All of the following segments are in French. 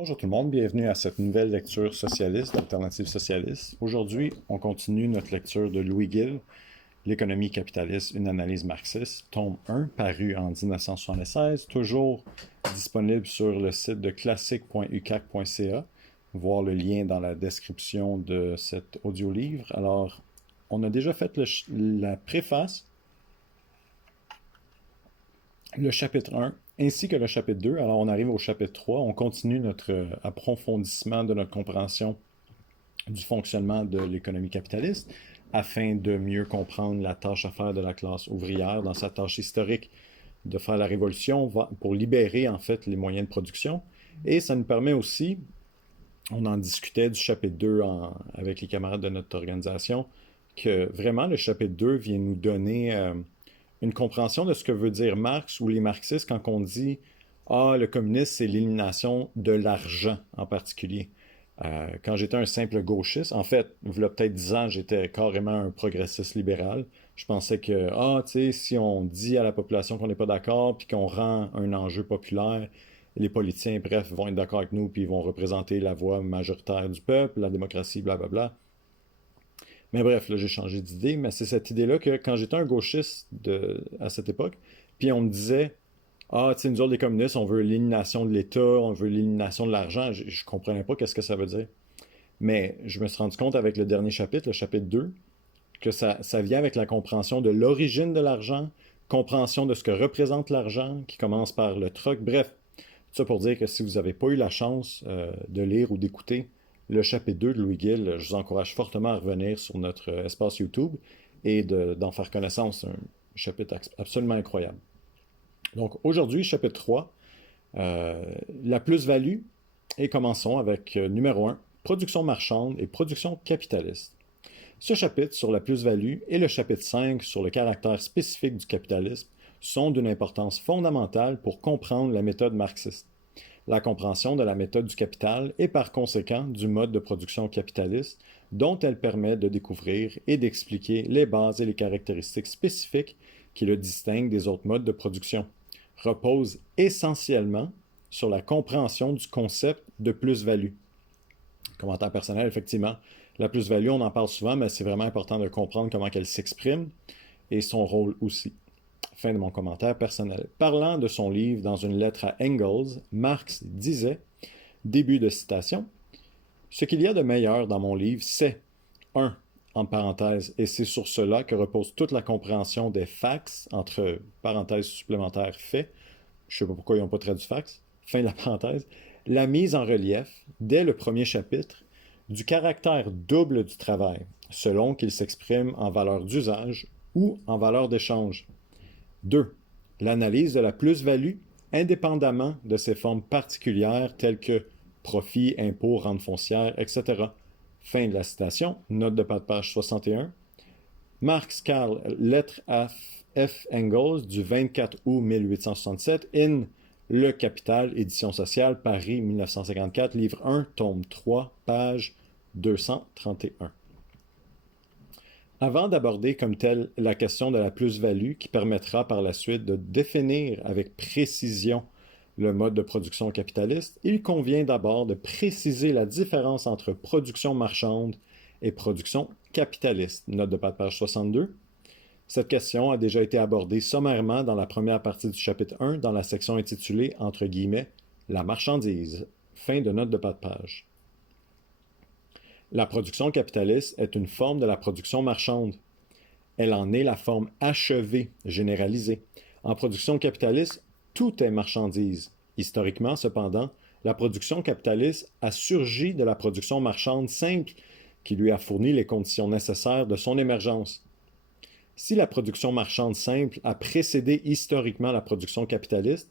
Bonjour tout le monde, bienvenue à cette nouvelle lecture socialiste d'Alternative socialiste. Aujourd'hui, on continue notre lecture de Louis Gill, L'économie capitaliste, une analyse marxiste, tome 1, paru en 1976, toujours disponible sur le site de classique.ucac.ca, voir le lien dans la description de cet audio-livre. Alors, on a déjà fait la préface, le chapitre 1, ainsi que le chapitre 2. Alors, on arrive au chapitre 3. On continue notre approfondissement de notre compréhension du fonctionnement de l'économie capitaliste afin de mieux comprendre la tâche à faire de la classe ouvrière dans sa tâche historique de faire la révolution pour libérer en fait les moyens de production. Et ça nous permet aussi, on en discutait du chapitre 2 avec les camarades de notre organisation, que vraiment le chapitre 2 vient nous donner une compréhension de ce que veut dire Marx ou les marxistes quand on dit ah, le communisme, c'est l'élimination de l'argent en particulier. Quand j'étais un simple gauchiste, en fait, il y a peut-être 10 ans, j'étais carrément un progressiste libéral. Je pensais que, tu sais, si on dit à la population qu'on n'est pas d'accord, puis qu'on rend un enjeu populaire, les politiciens, bref, vont être d'accord avec nous, puis ils vont représenter la voix majoritaire du peuple, la démocratie, blablabla. Mais bref, là, j'ai changé d'idée, mais c'est cette idée-là que quand j'étais un gauchiste à cette époque, puis on me disait, ah, tu sais, nous autres, les communistes, on veut l'élimination de l'État, on veut l'élimination de l'argent, je comprenais pas qu'est-ce que ça veut dire. Mais je me suis rendu compte avec le dernier chapitre, le chapitre 2, que ça vient avec la compréhension de l'origine de l'argent, compréhension de ce que représente l'argent, qui commence par le troc. Bref, tout ça pour dire que si vous n'avez pas eu la chance de lire ou d'écouter le chapitre 2 de Louis Gill, je vous encourage fortement à revenir sur notre espace YouTube et d'en faire connaissance. C'est un chapitre absolument incroyable. Donc aujourd'hui, chapitre 3, la plus-value, et commençons avec numéro 1, production marchande et production capitaliste. Ce chapitre sur la plus-value et le chapitre 5 sur le caractère spécifique du capitalisme sont d'une importance fondamentale pour comprendre la méthode marxiste. La compréhension de la méthode du capital et par conséquent du mode de production capitaliste dont elle permet de découvrir et d'expliquer les bases et les caractéristiques spécifiques qui le distinguent des autres modes de production, repose essentiellement sur la compréhension du concept de plus-value. Commentaire personnel, effectivement, la plus-value, on en parle souvent, mais c'est vraiment important de comprendre comment elle s'exprime et son rôle aussi. Fin de mon commentaire personnel. Parlant de son livre dans une lettre à Engels, Marx disait, début de citation, « Ce qu'il y a de meilleur dans mon livre, c'est 1. En parenthèse, et c'est sur cela que repose toute la compréhension des facts, entre parenthèses supplémentaires faits, je ne sais pas pourquoi ils n'ont pas traduit fax, fin de la parenthèse, la mise en relief, dès le premier chapitre, du caractère double du travail, selon qu'il s'exprime en valeur d'usage ou en valeur d'échange. 2. L'analyse de la plus-value, indépendamment de ses formes particulières telles que profit, impôt, rente foncière, etc. Fin de la citation, note de pas de page 61. Marx Karl, lettre à F. Engels du 24 août 1867, in Le Capital, édition sociale, Paris 1954, livre 1, tome 3, page 231. Avant d'aborder comme telle la question de la plus-value qui permettra par la suite de définir avec précision le mode de production capitaliste, il convient d'abord de préciser la différence entre production marchande et production capitaliste. Note de pas de page 62. Cette question a déjà été abordée sommairement dans la première partie du chapitre 1 dans la section intitulée entre guillemets « La marchandise ». Fin de note de pas de page. La production capitaliste est une forme de la production marchande. Elle en est la forme achevée, généralisée. En production capitaliste, tout est marchandise. Historiquement, cependant, la production capitaliste a surgi de la production marchande simple qui lui a fourni les conditions nécessaires de son émergence. Si la production marchande simple a précédé historiquement la production capitaliste,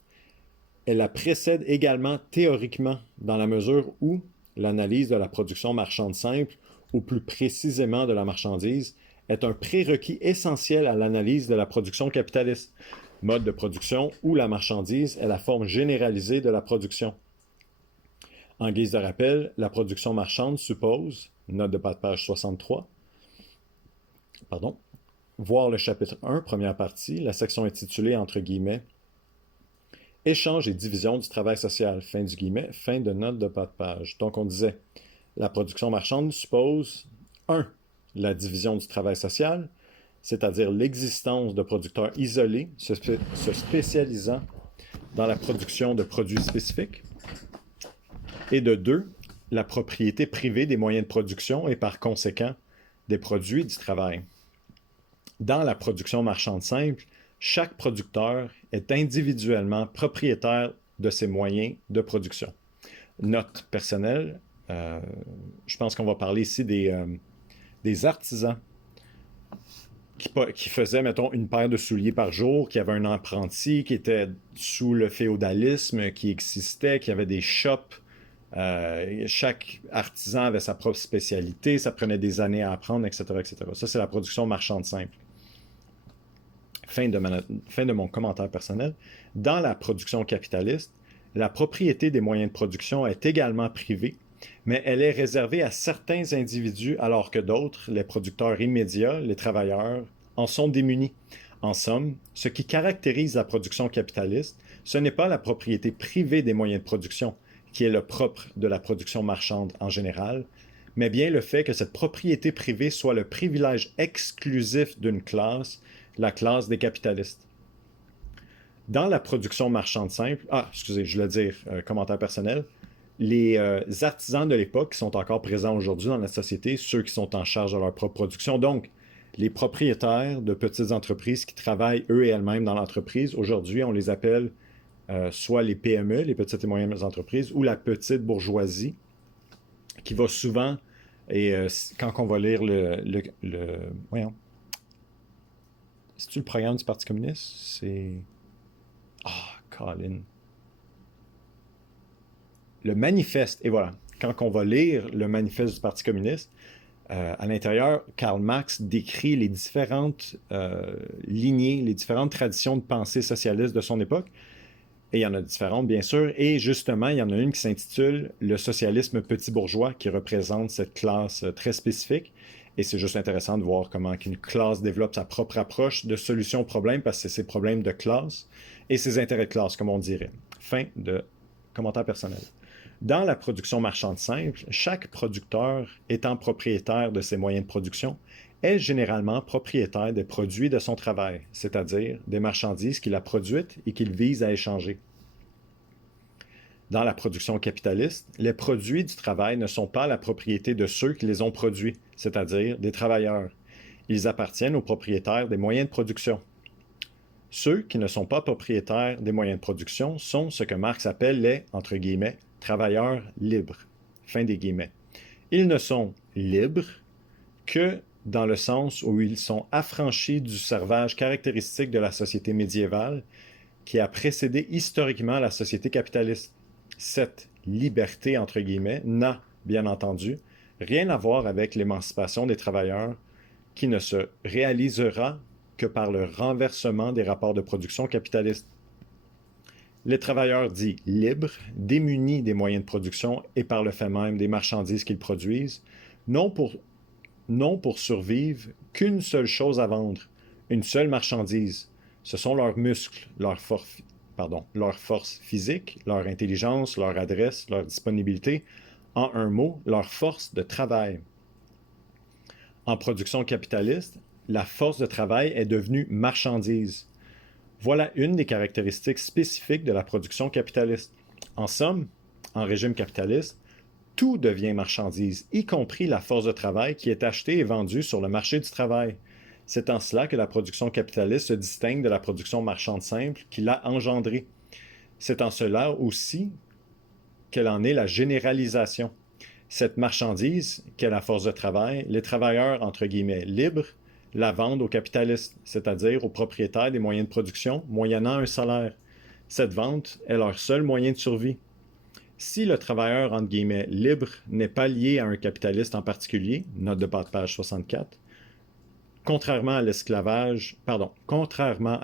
elle la précède également théoriquement dans la mesure où l'analyse de la production marchande simple, ou plus précisément de la marchandise, est un prérequis essentiel à l'analyse de la production capitaliste, mode de production où la marchandise est la forme généralisée de la production. En guise de rappel, la production marchande suppose, note de page 63, voir le chapitre 1, première partie, la section intitulée entre guillemets Échange et division du travail social. Fin du guillemet, fin de note de bas de page. Donc, on disait, la production marchande suppose 1. La division du travail social, c'est-à-dire l'existence de producteurs isolés se spécialisant dans la production de produits spécifiques. Et de 2, la propriété privée des moyens de production et par conséquent des produits du travail. Dans la production marchande simple, chaque producteur est individuellement propriétaire de ses moyens de production. Note personnelle, je pense qu'on va parler ici des artisans qui faisaient, mettons, une paire de souliers par jour, qui avaient un apprenti, qui était sous le féodalisme, qui existait, qui avait des shops. Chaque artisan avait sa propre spécialité, ça prenait des années à apprendre, etc., etc. Ça, c'est la production marchande simple. Fin de mon commentaire personnel. Dans la production capitaliste, la propriété des moyens de production est également privée, mais elle est réservée à certains individus alors que d'autres, les producteurs immédiats, les travailleurs, en sont démunis. En somme, ce qui caractérise la production capitaliste, ce n'est pas la propriété privée des moyens de production, qui est le propre de la production marchande en général, mais bien le fait que cette propriété privée soit le privilège exclusif d'une classe, la classe des capitalistes. Dans la production marchande simple, je voulais dire, commentaire personnel, les artisans de l'époque qui sont encore présents aujourd'hui dans la société, ceux qui sont en charge de leur propre production, donc les propriétaires de petites entreprises qui travaillent eux et elles-mêmes dans l'entreprise, aujourd'hui on les appelle soit les PME, les petites et moyennes entreprises, ou la petite bourgeoisie, qui va souvent, et quand on va lire voyons, c'est-tu le programme du Parti communiste? C'est... Colin. Le manifeste, et voilà, quand on va lire le manifeste du Parti communiste, à l'intérieur, Karl Marx décrit les différentes lignées, les différentes traditions de pensée socialiste de son époque. Et il y en a différentes, bien sûr. Et justement, il y en a une qui s'intitule « Le socialisme petit bourgeois » qui représente cette classe très spécifique. Et c'est juste intéressant de voir comment une classe développe sa propre approche de solution aux problèmes parce que c'est ses problèmes de classe et ses intérêts de classe, comme on dirait. Fin de commentaire personnel. Dans la production marchande simple, chaque producteur étant propriétaire de ses moyens de production est généralement propriétaire des produits de son travail, c'est-à-dire des marchandises qu'il a produites et qu'il vise à échanger. Dans la production capitaliste, les produits du travail ne sont pas la propriété de ceux qui les ont produits, c'est-à-dire des travailleurs. Ils appartiennent aux propriétaires des moyens de production. Ceux qui ne sont pas propriétaires des moyens de production sont ce que Marx appelle les, entre guillemets, travailleurs libres. Fin des guillemets. Ils ne sont libres que dans le sens où ils sont affranchis du servage caractéristique de la société médiévale qui a précédé historiquement la société capitaliste. Cette liberté, entre guillemets, n'a, bien entendu, rien à voir avec l'émancipation des travailleurs qui ne se réalisera que par le renversement des rapports de production capitalistes. Les travailleurs dits libres, démunis des moyens de production et par le fait même des marchandises qu'ils produisent, n'ont pour survivre qu'une seule chose à vendre, une seule marchandise. Ce sont leurs muscles, leur force physique, leur intelligence, leur adresse, leur disponibilité, en un mot, leur force de travail. En production capitaliste, la force de travail est devenue marchandise. Voilà une des caractéristiques spécifiques de la production capitaliste. En somme, en régime capitaliste, tout devient marchandise, y compris la force de travail qui est achetée et vendue sur le marché du travail. C'est en cela que la production capitaliste se distingue de la production marchande simple qui l'a engendrée. C'est en cela aussi qu'elle en est la généralisation. Cette marchandise, qu'est la force de travail, les travailleurs, entre guillemets, libres, la vendent aux capitalistes, c'est-à-dire aux propriétaires des moyens de production, moyennant un salaire. Cette vente est leur seul moyen de survie. Si le travailleur, entre guillemets, libre n'est pas lié à un capitaliste en particulier, note de bas de page 64, contrairement à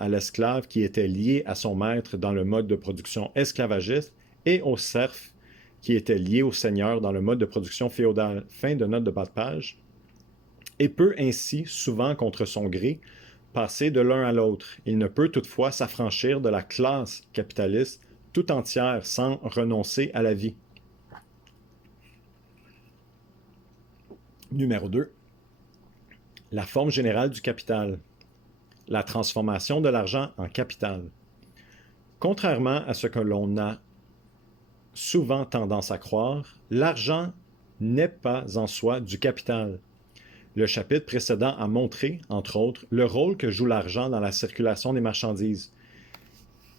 l'esclave qui était lié à son maître dans le mode de production esclavagiste et au serf qui était lié au seigneur dans le mode de production féodal. Fin de note de bas de page. Et peut ainsi, souvent contre son gré, passer de l'un à l'autre. Il ne peut toutefois s'affranchir de la classe capitaliste tout entière sans renoncer à la vie. Numéro 2. La forme générale du capital. La transformation de l'argent en capital. Contrairement à ce que l'on a souvent tendance à croire, l'argent n'est pas en soi du capital. Le chapitre précédent a montré, entre autres, le rôle que joue l'argent dans la circulation des marchandises.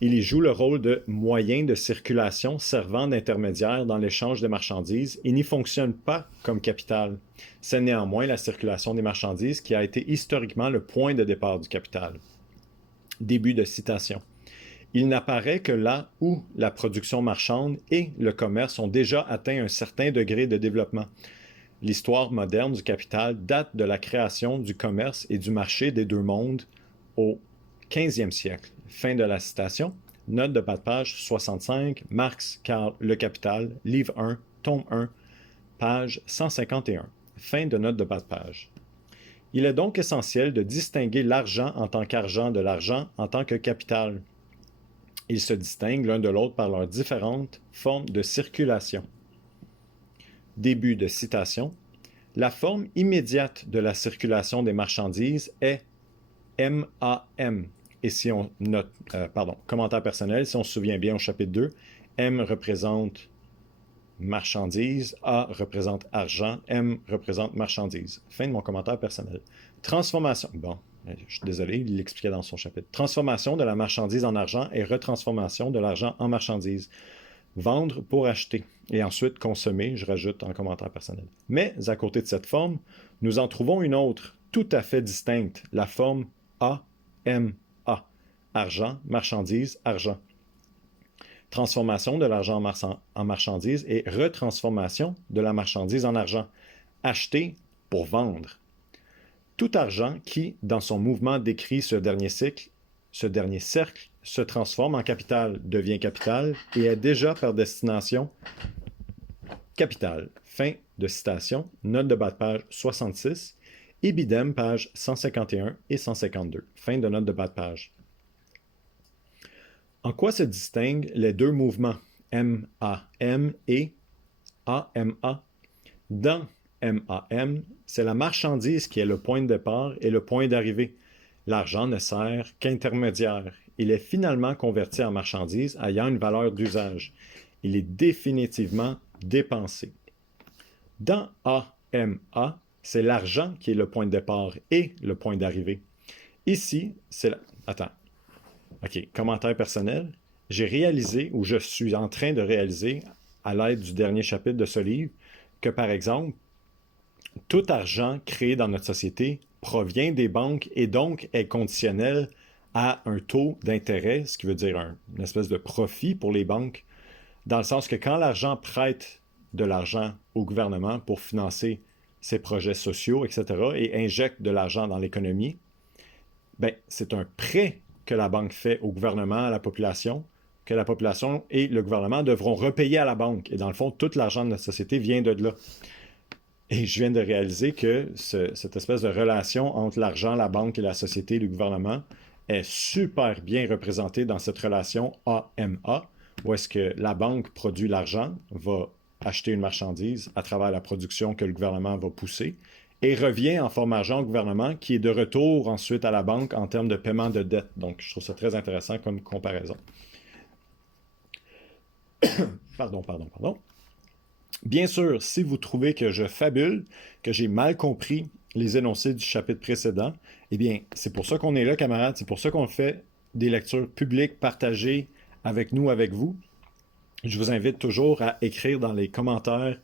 Il y joue le rôle de moyen de circulation servant d'intermédiaire dans l'échange des marchandises et n'y fonctionne pas comme capital. C'est néanmoins la circulation des marchandises qui a été historiquement le point de départ du capital. Début de citation. Il n'apparaît que là où la production marchande et le commerce ont déjà atteint un certain degré de développement. L'histoire moderne du capital date de la création du commerce et du marché des deux mondes au 15e siècle. Fin de la citation. Note de bas de page 65, Marx, Karl, Le Capital, livre 1, tome 1, page 151. Fin de note de bas de page. Il est donc essentiel de distinguer l'argent en tant qu'argent de l'argent en tant que capital. Ils se distinguent l'un de l'autre par leurs différentes formes de circulation. Début de citation. La forme immédiate de la circulation des marchandises est MAM. Et si on note, commentaire personnel, si on se souvient bien au chapitre 2, M représente marchandise, A représente argent, M représente marchandise. Fin de mon commentaire personnel. Transformation. Bon, je suis désolé, il l'expliquait dans son chapitre. Transformation de la marchandise en argent et retransformation de l'argent en marchandise. Vendre pour acheter et ensuite consommer, je rajoute en commentaire personnel. Mais à côté de cette forme, nous en trouvons une autre, tout à fait distincte, la forme AMA. Argent, marchandise, argent. Transformation de l'argent en marchandise et retransformation de la marchandise en argent. Acheter pour vendre. Tout argent qui, dans son mouvement décrit ce dernier cercle, se transforme en capital, devient capital et est déjà par destination capital. Fin de citation. Note de bas de page 66. Ibidem, page 151 et 152. Fin de note de bas de page. En quoi se distinguent les deux mouvements MAM et AMA? Dans MAM, c'est la marchandise qui est le point de départ et le point d'arrivée. L'argent ne sert qu'intermédiaire. Il est finalement converti en marchandise ayant une valeur d'usage. Il est définitivement dépensé. Dans AMA, c'est l'argent qui est le point de départ et le point d'arrivée. Ici, c'est la... Attends. OK, commentaire personnel. J'ai réalisé, ou je suis en train de réaliser, à l'aide du dernier chapitre de ce livre, que par exemple, tout argent créé dans notre société provient des banques et donc est conditionnel à un taux d'intérêt, ce qui veut dire une espèce de profit pour les banques, dans le sens que quand l'argent prête de l'argent au gouvernement pour financer ses projets sociaux, etc., et injecte de l'argent dans l'économie, ben, c'est un prêt que la banque fait au gouvernement, à la population, que la population et le gouvernement devront repayer à la banque. Et dans le fond, tout l'argent de notre société vient de là. Et je viens de réaliser que cette espèce de relation entre l'argent, la banque et la société, le gouvernement, est super bien représentée dans cette relation AMA, où est-ce que la banque produit l'argent, va acheter une marchandise à travers la production que le gouvernement va pousser, et revient en forme argent au gouvernement, qui est de retour ensuite à la banque en termes de paiement de dette. Donc, je trouve ça très intéressant comme comparaison. Pardon. Bien sûr, si vous trouvez que je fabule, que j'ai mal compris les énoncés du chapitre précédent, eh bien, c'est pour ça qu'on est là, camarades. C'est pour ça qu'on fait des lectures publiques partagées avec nous, avec vous. Je vous invite toujours à écrire dans les commentaires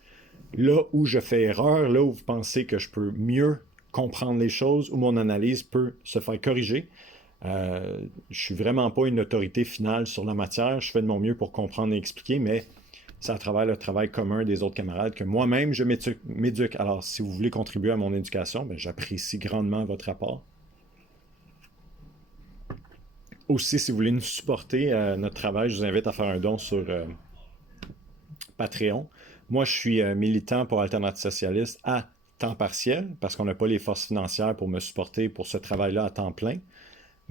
là où je fais erreur, là où vous pensez que je peux mieux comprendre les choses, où mon analyse peut se faire corriger. Je suis vraiment pas une autorité finale sur la matière. Je fais de mon mieux pour comprendre et expliquer, mais c'est à travers le travail commun des autres camarades que moi-même, je m'éduque. Alors, si vous voulez contribuer à mon éducation, ben, j'apprécie grandement votre apport. Aussi, si vous voulez nous supporter notre travail, je vous invite à faire un don sur Patreon. Moi, je suis militant pour Alternative Socialiste à temps partiel parce qu'on n'a pas les forces financières pour me supporter pour ce travail-là à temps plein.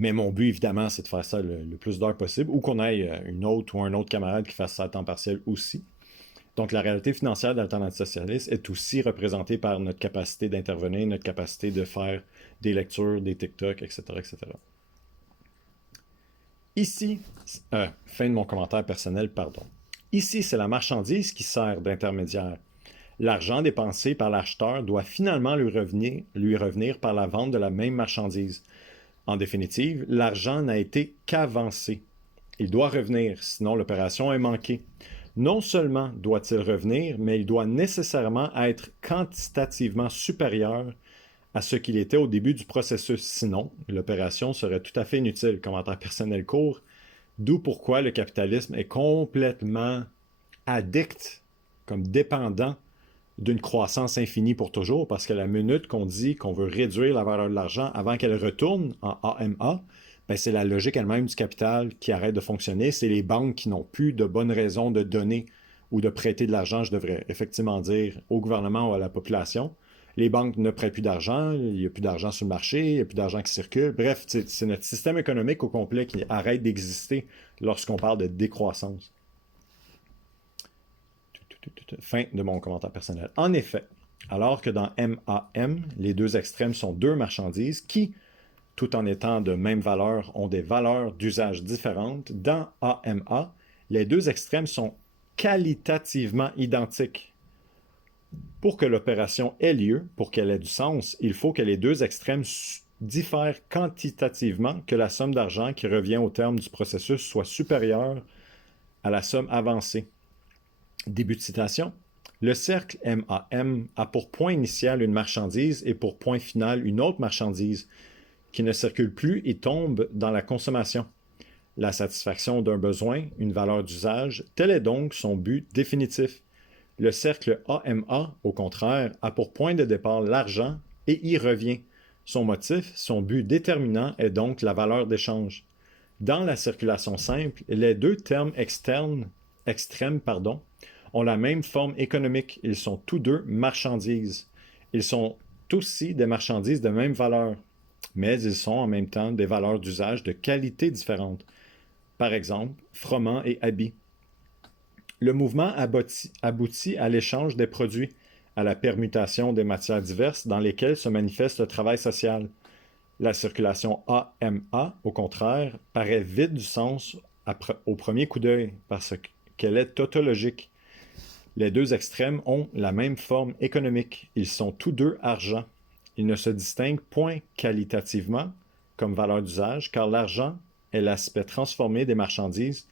Mais mon but, évidemment, c'est de faire ça le plus d'heures possible, ou qu'on ait une autre ou un autre camarade qui fasse ça à temps partiel aussi. Donc, la réalité financière d'Alternative socialiste est aussi représentée par notre capacité d'intervenir, notre capacité de faire des lectures, des TikTok, etc., etc. Ici, fin de mon commentaire personnel, pardon. Ici, c'est la marchandise qui sert d'intermédiaire. L'argent dépensé par l'acheteur doit finalement lui revenir par la vente de la même marchandise. En définitive, l'argent n'a été qu'avancé. Il doit revenir, sinon l'opération est manquée. Non seulement doit-il revenir, mais il doit nécessairement être quantitativement supérieur à ce qu'il était au début du processus. Sinon, l'opération serait tout à fait inutile. Commentaire personnel court. D'où pourquoi le capitalisme est complètement addict, comme dépendant d'une croissance infinie pour toujours, parce que la minute qu'on dit qu'on veut réduire la valeur de l'argent avant qu'elle retourne en AMA, ben c'est la logique elle-même du capital qui arrête de fonctionner. C'est les banques qui n'ont plus de bonnes raisons de donner ou de prêter de l'argent, je devrais effectivement dire, au gouvernement ou à la population. Les banques ne prêtent plus d'argent, il n'y a plus d'argent sur le marché, il n'y a plus d'argent qui circule. Bref, c'est notre système économique au complet qui arrête d'exister lorsqu'on parle de décroissance. Fin de mon commentaire personnel. En effet, alors que dans MAM, les deux extrêmes sont deux marchandises qui, tout en étant de même valeur, ont des valeurs d'usage différentes, dans AMA, les deux extrêmes sont qualitativement identiques. Pour que l'opération ait lieu, pour qu'elle ait du sens, il faut que les deux extrêmes diffèrent quantitativement, que la somme d'argent qui revient au terme du processus soit supérieure à la somme avancée. Début de citation. Le cercle MAM a pour point initial une marchandise et pour point final une autre marchandise qui ne circule plus et tombe dans la consommation. La satisfaction d'un besoin, une valeur d'usage, tel est donc son but définitif. Le cercle AMA, au contraire, a pour point de départ l'argent et y revient. Son motif, son but déterminant est donc la valeur d'échange. Dans la circulation simple, les deux termes extrêmes, ont la même forme économique. Ils sont tous deux marchandises. Ils sont aussi des marchandises de même valeur, mais ils sont en même temps des valeurs d'usage de qualité différentes. Par exemple, froment et habit. Le mouvement aboutit à l'échange des produits, à la permutation des matières diverses dans lesquelles se manifeste le travail social. La circulation AMA, au contraire, paraît vide du sens au premier coup d'œil, parce qu'elle est tautologique. Les deux extrêmes ont la même forme économique. Ils sont tous deux argent. Ils ne se distinguent point qualitativement comme valeur d'usage, car l'argent est l'aspect transformé des marchandises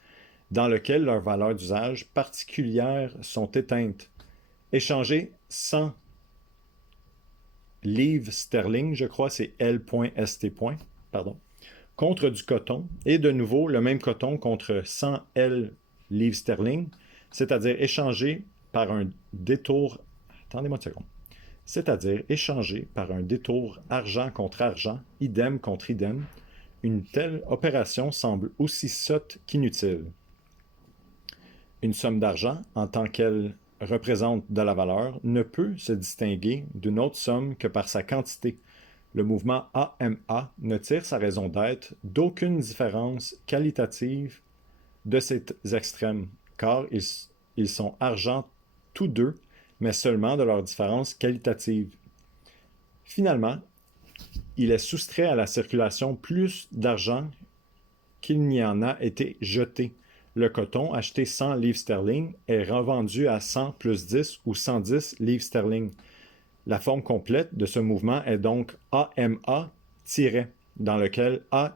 dans lequel leurs valeurs d'usage particulières sont éteintes. Échanger 100 livres sterling, je crois, c'est L.ST. Pardon, contre du coton, et de nouveau le même coton contre 100 L livres sterling, c'est-à-dire échanger par un détour. Attendez-moi une seconde. C'est-à-dire échanger par un détour argent contre argent, idem contre idem. Une telle opération semble aussi sotte qu'inutile. Une somme d'argent, en tant qu'elle représente de la valeur, ne peut se distinguer d'une autre somme que par sa quantité. Le mouvement AMA ne tire sa raison d'être d'aucune différence qualitative de ces extrêmes, car ils sont argent tous deux, mais seulement de leur différence qualitative. Finalement, il est soustrait à la circulation plus d'argent qu'il n'y en a été jeté. Le coton, acheté 100 livres sterling, est revendu à 100 plus 10 ou 110 livres sterling. La forme complète de ce mouvement est donc AMA- dans lequel A-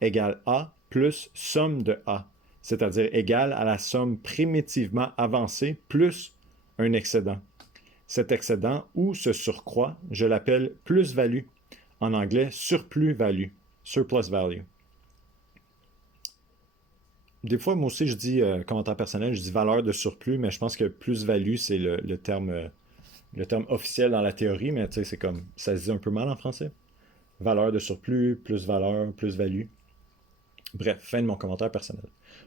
égale A plus somme de A, c'est-à-dire égale à la somme primitivement avancée plus un excédent. Cet excédent ou ce surcroît, je l'appelle plus-value, en anglais surplus-value, surplus value. Des fois, moi aussi, je dis, commentaire personnel, je dis valeur de surplus, mais je pense que plus-value, c'est le terme officiel dans la théorie, mais tu sais, c'est comme, ça se dit un peu mal en français. Valeur de surplus, plus-valeur, plus-value. Bref, fin de mon commentaire personnel.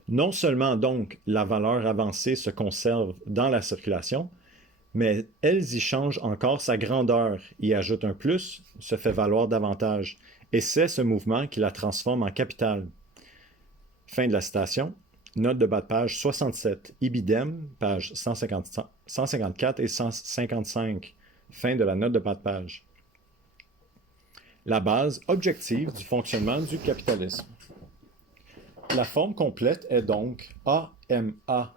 Non seulement donc la valeur avancée se conserve dans la circulation, mais elles y changent encore sa grandeur, y ajoutent un plus, se fait valoir davantage. Et c'est ce mouvement qui la transforme en capital. Fin de la citation. Note de bas de page 67. Ibidem, page 154 et 155. Fin de la note de bas de page. La base objective du fonctionnement du capitalisme. La forme complète est donc AMA-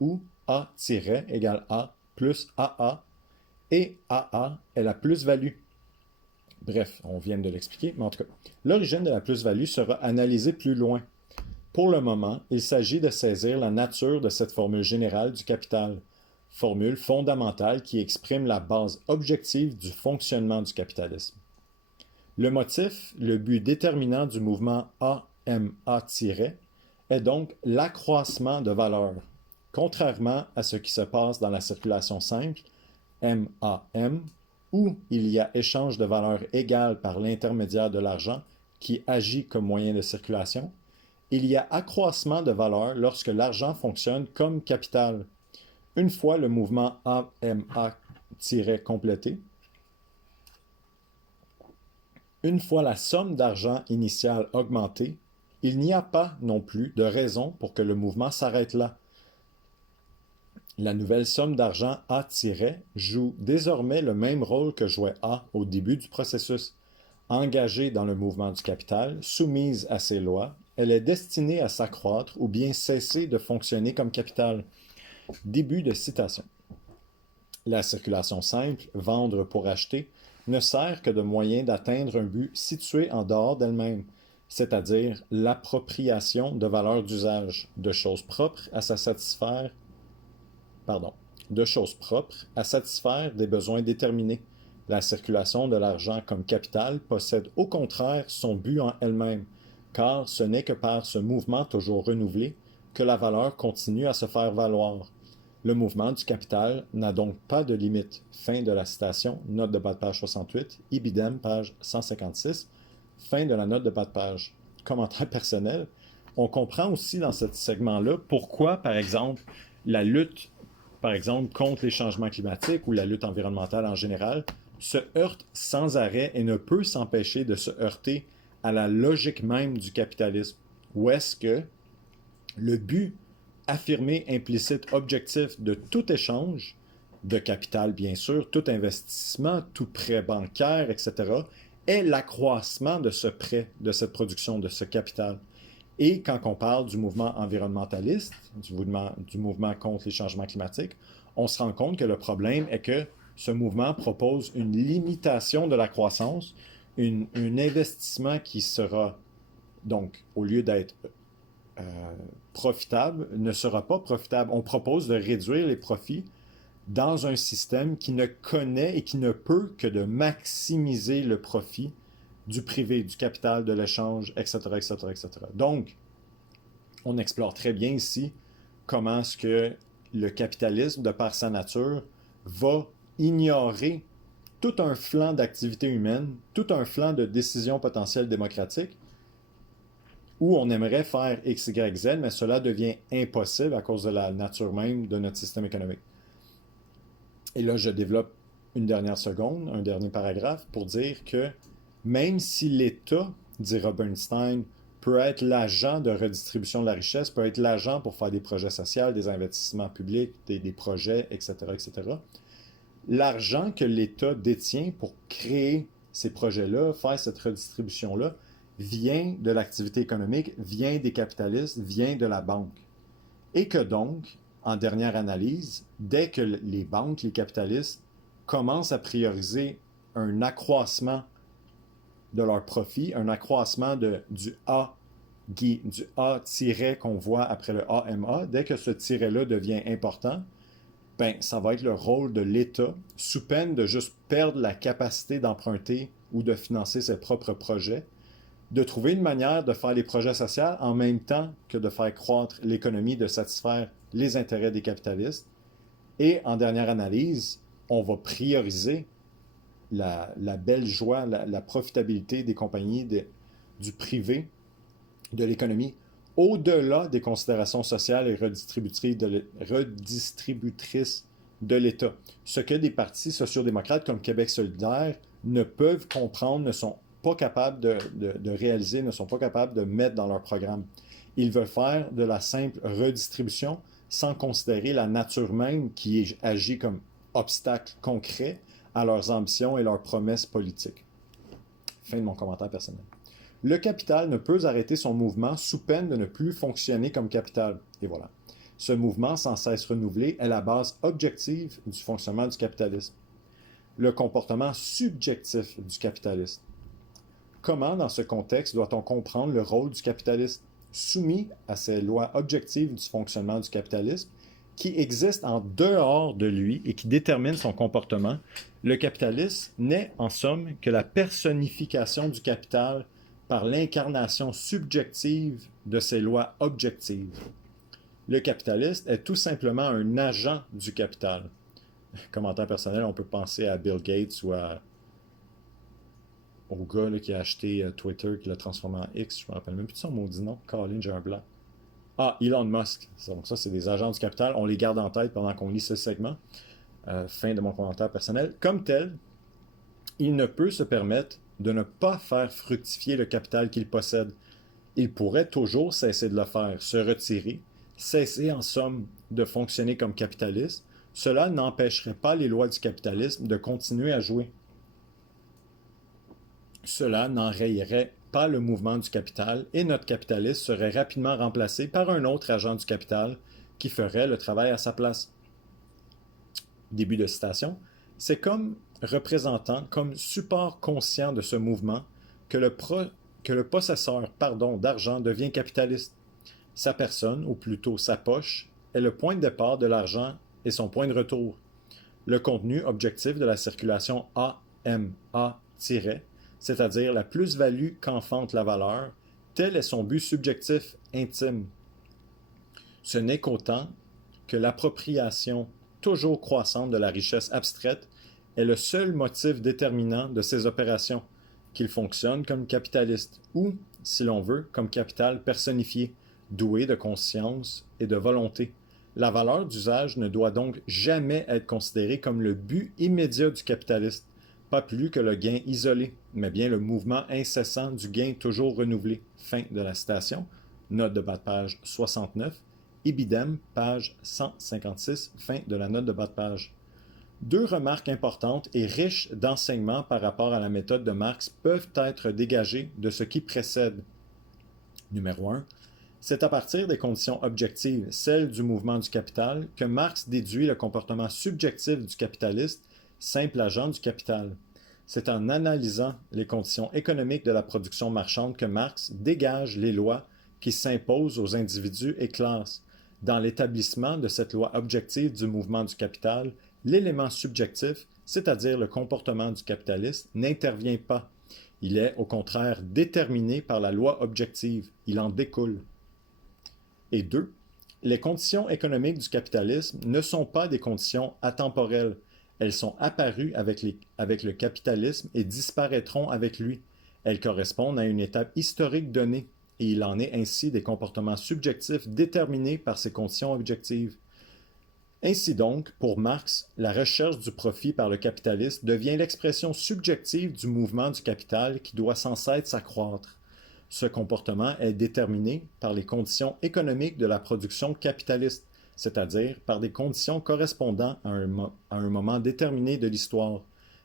ou A- égale A plus AA, et AA est la plus-value. Bref, on vient de l'expliquer, mais en tout cas, l'origine de la plus-value sera analysée plus loin. Pour le moment, il s'agit de saisir la nature de cette formule générale du capital, formule fondamentale qui exprime la base objective du fonctionnement du capitalisme. Le motif, le but déterminant du mouvement AMA- est donc l'accroissement de valeur, contrairement à ce qui se passe dans la circulation simple, MAM, où il y a échange de valeur égale par l'intermédiaire de l'argent qui agit comme moyen de circulation. Il y a accroissement de valeur lorsque l'argent fonctionne comme capital. Une fois le mouvement AMA- complété, une fois la somme d'argent initiale augmentée, il n'y a pas non plus de raison pour que le mouvement s'arrête là. La nouvelle somme d'argent A- joue désormais le même rôle que jouait A au début du processus. Engagée dans le mouvement du capital, soumise à ses lois, elle est destinée à s'accroître ou bien cesser de fonctionner comme capital. Début de citation. La circulation simple, vendre pour acheter, ne sert que de moyen d'atteindre un but situé en dehors d'elle-même, c'est-à-dire l'appropriation de valeurs d'usage, de choses propres à satisfaire des besoins déterminés. La circulation de l'argent comme capital possède au contraire son but en elle-même, car ce n'est que par ce mouvement toujours renouvelé que la valeur continue à se faire valoir. Le mouvement du capital n'a donc pas de limite. Fin de la citation, note de bas de page 68, Ibidem, page 156, fin de la note de bas de page. Commentaire personnel, on comprend aussi dans ce segment-là pourquoi, par exemple, la lutte, contre les changements climatiques ou la lutte environnementale en général, se heurte sans arrêt et ne peut s'empêcher de se heurter à la logique même du capitalisme. Où est-ce que le but affirmé, implicite, objectif de tout échange, de capital bien sûr, tout investissement, tout prêt bancaire, etc., est l'accroissement de ce prêt, de cette production, de ce capital. Et quand on parle du mouvement environnementaliste, du mouvement contre les changements climatiques, on se rend compte que le problème est que ce mouvement propose une limitation de la croissance, un investissement qui sera, donc, au lieu d'être profitable, ne sera pas profitable. On propose de réduire les profits dans un système qui ne connaît et qui ne peut que de maximiser le profit du privé, du capital, de l'échange, etc., etc., etc. Donc, on explore très bien ici comment est-ce que le capitalisme, de par sa nature, va ignorer tout un flanc d'activité humaine, tout un flanc de décisions potentielles démocratiques, où on aimerait faire X, Y, Z, mais cela devient impossible à cause de la nature même de notre système économique. Et là, je développe une dernière seconde, un dernier paragraphe pour dire que même si l'État, dit Robinstein, peut être l'agent de redistribution de la richesse, peut être l'agent pour faire des projets sociaux, des investissements publics, des projets, etc., etc., l'argent que l'État détient pour créer ces projets-là, faire cette redistribution-là, vient de l'activité économique, vient des capitalistes, vient de la banque. Et que donc, en dernière analyse, dès que les banques, les capitalistes commencent à prioriser un accroissement de leurs profits, un accroissement du A qu'on voit après le AMA, dès que ce tiret-là devient important, ben, ça va être le rôle de l'État, sous peine de juste perdre la capacité d'emprunter ou de financer ses propres projets, de trouver une manière de faire les projets sociaux en même temps que de faire croître l'économie, de satisfaire les intérêts des capitalistes. Et en dernière analyse, on va prioriser la belle joie, la profitabilité des compagnies, du privé, de l'économie, au-delà des considérations sociales et redistributrices de l'État. Ce que des partis sociaux-démocrates comme Québec solidaire ne peuvent comprendre, ne sont pas capables de réaliser, ne sont pas capables de mettre dans leur programme. Ils veulent faire de la simple redistribution sans considérer la nature même qui agit comme obstacle concret à leurs ambitions et leurs promesses politiques. Fin de mon commentaire personnel. Le capital ne peut arrêter son mouvement sous peine de ne plus fonctionner comme capital. Et voilà. Ce mouvement sans cesse renouvelé est la base objective du fonctionnement du capitalisme. Le comportement subjectif du capitalisme. Comment, dans ce contexte, doit-on comprendre le rôle du capitaliste? Soumis à ces lois objectives du fonctionnement du capitalisme, qui existent en dehors de lui et qui déterminent son comportement, le capitalisme n'est en somme que la personnification du capital par l'incarnation subjective de ces lois objectives. Le capitaliste est tout simplement un agent du capital. Commentaire personnel, on peut penser à Bill Gates ou au gars là, qui a acheté Twitter, qui l'a transformé en X, je me rappelle même plus de son maudit nom. Colin, j'ai un blanc. Ah, Elon Musk. Donc ça, c'est des agents du capital. On les garde en tête pendant qu'on lit ce segment. Fin de mon commentaire personnel. Comme tel, il ne peut se permettre de ne pas faire fructifier le capital qu'il possède. Il pourrait toujours cesser de le faire, se retirer, cesser en somme de fonctionner comme capitaliste. Cela n'empêcherait pas les lois du capitalisme de continuer à jouer. Cela n'enrayerait pas le mouvement du capital et notre capitaliste serait rapidement remplacé par un autre agent du capital qui ferait le travail à sa place. Début de citation. C'est comme représentant, comme support conscient de ce mouvement que le possesseur d'argent devient capitaliste. Sa personne, ou plutôt sa poche, est le point de départ de l'argent et son point de retour. Le contenu objectif de la circulation AMA- c'est-à-dire la plus-value qu'enfante la valeur, tel est son but subjectif intime. Ce n'est qu'autant que l'appropriation toujours croissante de la richesse abstraite est le seul motif déterminant de ces opérations, qu'il fonctionne comme capitaliste ou, si l'on veut, comme capital personnifié, doué de conscience et de volonté. La valeur d'usage ne doit donc jamais être considérée comme le but immédiat du capitaliste, pas plus que le gain isolé, mais bien le mouvement incessant du gain toujours renouvelé. Fin de la citation. Note de bas de page 69. Ibidem, page 156, fin de la note de bas de page. Deux remarques importantes et riches d'enseignements par rapport à la méthode de Marx peuvent être dégagées de ce qui précède. Numéro 1. C'est à partir des conditions objectives, celles du mouvement du capital, que Marx déduit le comportement subjectif du capitaliste, simple agent du capital. C'est en analysant les conditions économiques de la production marchande que Marx dégage les lois qui s'imposent aux individus et classes. Dans l'établissement de cette loi objective du mouvement du capital, l'élément subjectif, c'est-à-dire le comportement du capitaliste, n'intervient pas. Il est, au contraire, déterminé par la loi objective. Il en découle. Et 2. Les conditions économiques du capitalisme ne sont pas des conditions atemporelles. Elles sont apparues avec le capitalisme et disparaîtront avec lui. Elles correspondent à une étape historique donnée, et il en est ainsi des comportements subjectifs déterminés par ces conditions objectives. Ainsi donc, pour Marx, la recherche du profit par le capitaliste devient l'expression subjective du mouvement du capital qui doit sans cesse s'accroître. Ce comportement est déterminé par les conditions économiques de la production capitaliste, c'est-à-dire par des conditions correspondant à un moment déterminé de l'histoire.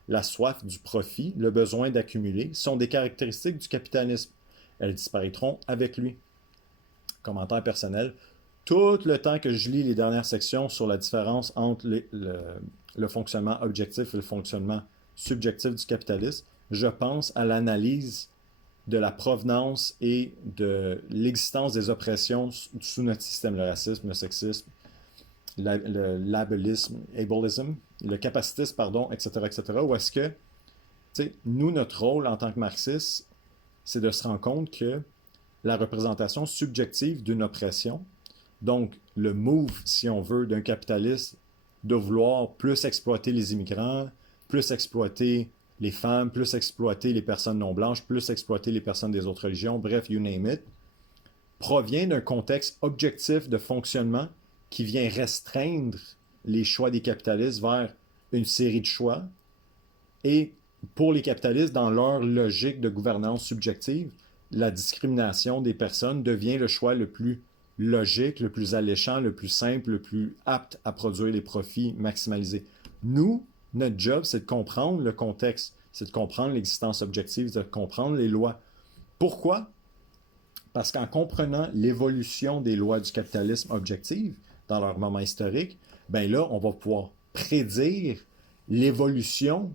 La soif du profit, le besoin d'accumuler sont des caractéristiques du capitalisme. Elles disparaîtront avec lui. Commentaire personnel. Tout le temps que je lis les dernières sections sur la différence entre le fonctionnement objectif et le fonctionnement subjectif du capitalisme, je pense à l'analyse de la provenance et de l'existence des oppressions sous notre système, le racisme, le sexisme, l'ableisme, le capacitisme, etc., où est-ce que, nous, notre rôle en tant que marxistes, c'est de se rendre compte que la représentation subjective d'une oppression, donc le move, si on veut, d'un capitaliste de vouloir plus exploiter les immigrants, plus exploiter les femmes, plus exploiter les personnes non blanches, plus exploiter les personnes des autres religions, bref, you name it, provient d'un contexte objectif de fonctionnement qui vient restreindre les choix des capitalistes vers une série de choix et pour les capitalistes, dans leur logique de gouvernance subjective, la discrimination des personnes devient le choix le plus logique, le plus alléchant, le plus simple, le plus apte à produire les profits maximalisés. Nous, notre job, c'est de comprendre le contexte, c'est de comprendre l'existence objective, c'est de comprendre les lois. Pourquoi? Parce qu'en comprenant l'évolution des lois du capitalisme objectif dans leur moment historique, ben là, on va pouvoir prédire l'évolution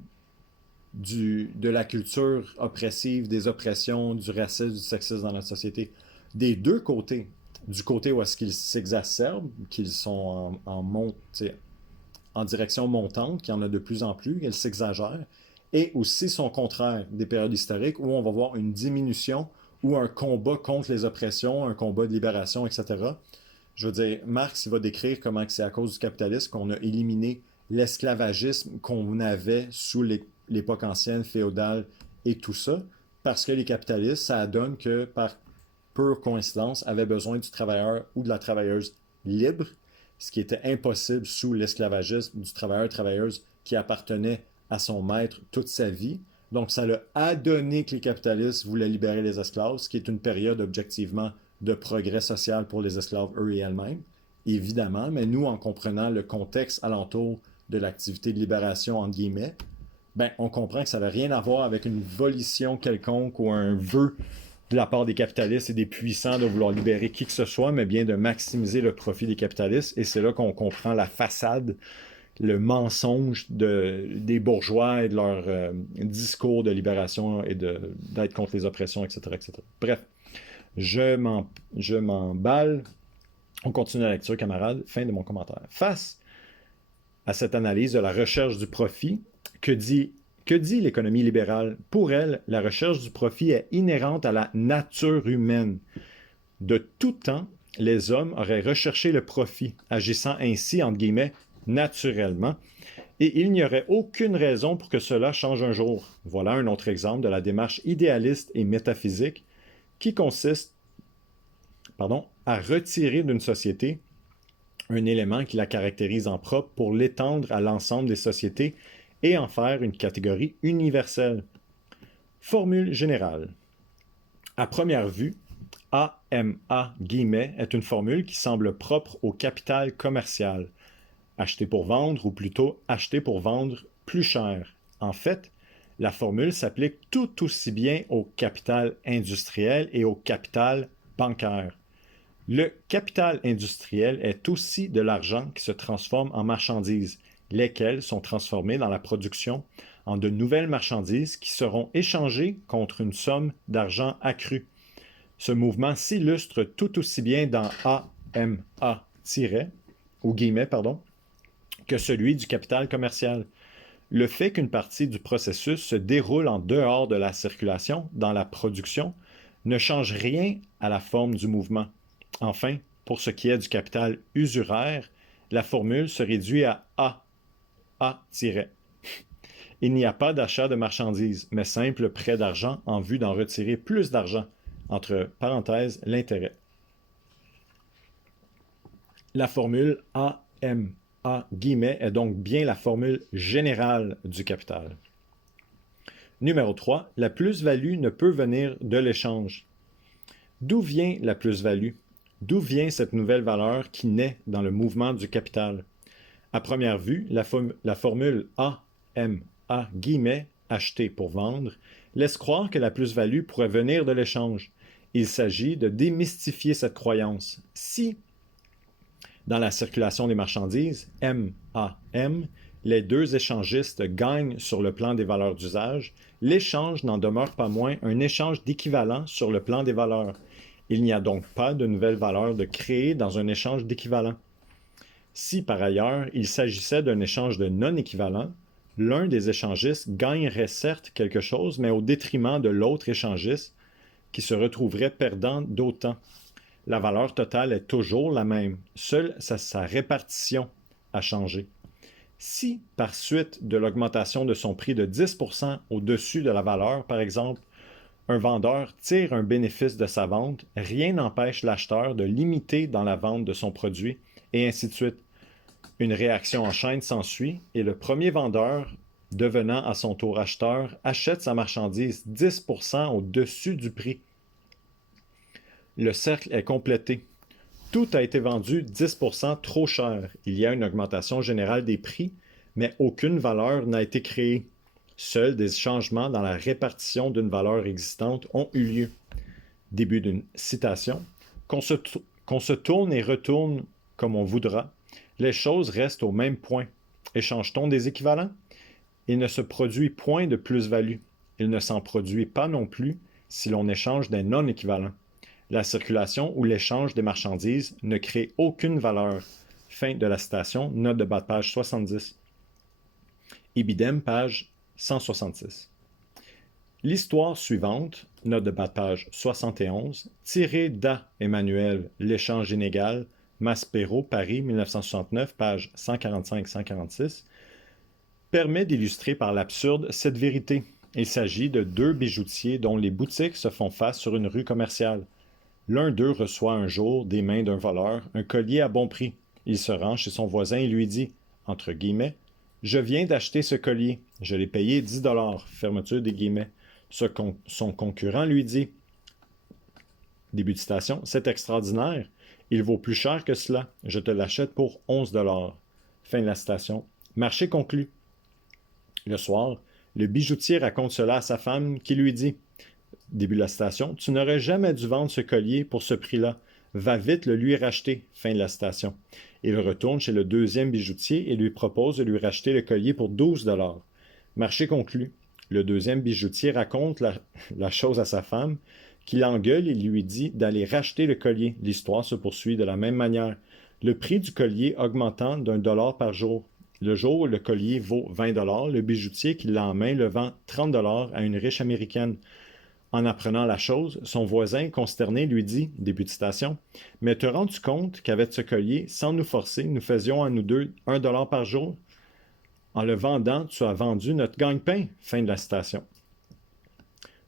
de la culture oppressive, des oppressions, du racisme, du sexisme dans notre société. Des deux côtés. Du côté où est-ce qu'ils s'exacerbent, qu'ils sont en direction montante, qu'il y en a de plus en plus, qu'elles s'exagèrent, et aussi son contraire, des périodes historiques où on va voir une diminution ou un combat contre les oppressions, un combat de libération, etc. Je veux dire, Marx il va décrire comment c'est à cause du capitalisme qu'on a éliminé l'esclavagisme qu'on avait sous l'époque ancienne, féodale et tout ça, parce que les capitalistes, ça donne que par pure coïncidence, avaient besoin du travailleur ou de la travailleuse libre, ce qui était impossible sous l'esclavagisme du travailleur-travailleuse qui appartenait à son maître toute sa vie. Donc, ça l'a adonné que les capitalistes voulaient libérer les esclaves, ce qui est une période objectivement de progrès social pour les esclaves, eux et elles-mêmes, évidemment, mais nous, en comprenant le contexte alentour de l'activité de libération, entre guillemets, ben, on comprend que ça n'avait rien à voir avec une volition quelconque ou un vœu de la part des capitalistes et des puissants de vouloir libérer qui que ce soit, mais bien de maximiser le profit des capitalistes. Et c'est là qu'on comprend la façade, le mensonge des bourgeois et de leur discours de libération et d'être contre les oppressions, etc., etc. Bref, je m'emballe. On continue la lecture, camarades. Fin de mon commentaire. Face à cette analyse de la recherche du profit, que dit l'économie libérale? Pour elle, la recherche du profit est inhérente à la nature humaine. De tout temps, les hommes auraient recherché le profit, agissant ainsi, entre guillemets, naturellement, et il n'y aurait aucune raison pour que cela change un jour. Voilà un autre exemple de la démarche idéaliste et métaphysique qui consiste à retirer d'une société un élément qui la caractérise en propre pour l'étendre à l'ensemble des sociétés et en faire une catégorie universelle. Formule générale. À première vue, AMA guillemets est une formule qui semble propre au capital commercial. Acheter pour vendre, ou plutôt acheter pour vendre plus cher. En fait, la formule s'applique tout aussi bien au capital industriel et au capital bancaire. Le capital industriel est aussi de l'argent qui se transforme en marchandises, lesquelles sont transformées dans la production en de nouvelles marchandises qui seront échangées contre une somme d'argent accrue. Ce mouvement s'illustre tout aussi bien dans AMA- ou guillemets, que celui du capital commercial. Le fait qu'une partie du processus se déroule en dehors de la circulation, dans la production, ne change rien à la forme du mouvement. Enfin, pour ce qui est du capital usuraire, la formule se réduit à A. Il n'y a pas d'achat de marchandises, mais simple prêt d'argent en vue d'en retirer plus d'argent, entre parenthèses, l'intérêt. La formule AMA guillemets est donc bien la formule générale du capital. Numéro 3. La plus-value ne peut venir de l'échange. D'où vient la plus-value? D'où vient cette nouvelle valeur qui naît dans le mouvement du capital? À première vue, la formule AMA guillemets, acheter pour vendre, laisse croire que la plus-value pourrait venir de l'échange. Il s'agit de démystifier cette croyance. Si, dans la circulation des marchandises, MAM, les deux échangistes gagnent sur le plan des valeurs d'usage, l'échange n'en demeure pas moins un échange d'équivalent sur le plan des valeurs. Il n'y a donc pas de nouvelle valeur de créer dans un échange d'équivalent. Si, par ailleurs, il s'agissait d'un échange de non-équivalent, l'un des échangistes gagnerait certes quelque chose, mais au détriment de l'autre échangiste, qui se retrouverait perdant d'autant. La valeur totale est toujours la même, seule sa répartition a changé. Si, par suite de l'augmentation de son prix de 10% au-dessus de la valeur, par exemple, un vendeur tire un bénéfice de sa vente, rien n'empêche l'acheteur de l'imiter dans la vente de son produit, et ainsi de suite. Une réaction en chaîne s'ensuit, et le premier vendeur devenant à son tour acheteur, achète sa marchandise 10% au-dessus du prix. Le cercle est complété. Tout a été vendu 10% trop cher. Il y a une augmentation générale des prix, mais aucune valeur n'a été créée. Seuls des changements dans la répartition d'une valeur existante ont eu lieu. Début d'une citation. Qu'on se tourne et retourne comme on voudra, les choses restent au même point. Échange-t-on des équivalents? Il ne se produit point de plus-value. Il ne s'en produit pas non plus si l'on échange des non-équivalents. La circulation ou l'échange des marchandises ne crée aucune valeur. Fin de la citation, note de bas de page 70. Ibidem, page 166. L'histoire suivante, note de bas de page 71, tirée d'A. Emmanuel, L'échange inégal, Maspero, Paris, 1969, page 145-146, permet d'illustrer par l'absurde cette vérité. Il s'agit de deux bijoutiers dont les boutiques se font face sur une rue commerciale. L'un d'eux reçoit un jour, des mains d'un voleur, un collier à bon prix. Il se rend chez son voisin et lui dit, entre guillemets, « Je viens d'acheter ce collier. Je l'ai payé 10 $. Fermeture des guillemets. Son concurrent lui dit, début de citation, « C'est extraordinaire. Il vaut plus cher que cela. Je te l'achète pour 11 $. Fin de la citation. Marché conclu. Le soir, le bijoutier raconte cela à sa femme qui lui dit, début de la citation, « Tu n'aurais jamais dû vendre ce collier pour ce prix-là. Va vite le lui racheter. » Fin de la citation. Il retourne chez le deuxième bijoutier et lui propose de lui racheter le collier pour 12 $. Marché conclu. Le deuxième bijoutier raconte la chose à sa femme, qui l'engueule et lui dit d'aller racheter le collier. L'histoire se poursuit de la même manière. Le prix du collier augmentant d'1 $ par jour. Le jour où le collier vaut 20 $, le bijoutier qui l'a en main le vend 30 $ à une riche américaine. En apprenant la chose, son voisin, consterné, lui dit, début de citation, « Mais te rends-tu compte qu'avec ce collier, sans nous forcer, nous faisions à nous deux 1 $ par jour? En le vendant, tu as vendu notre gagne-pain. » Fin de la citation.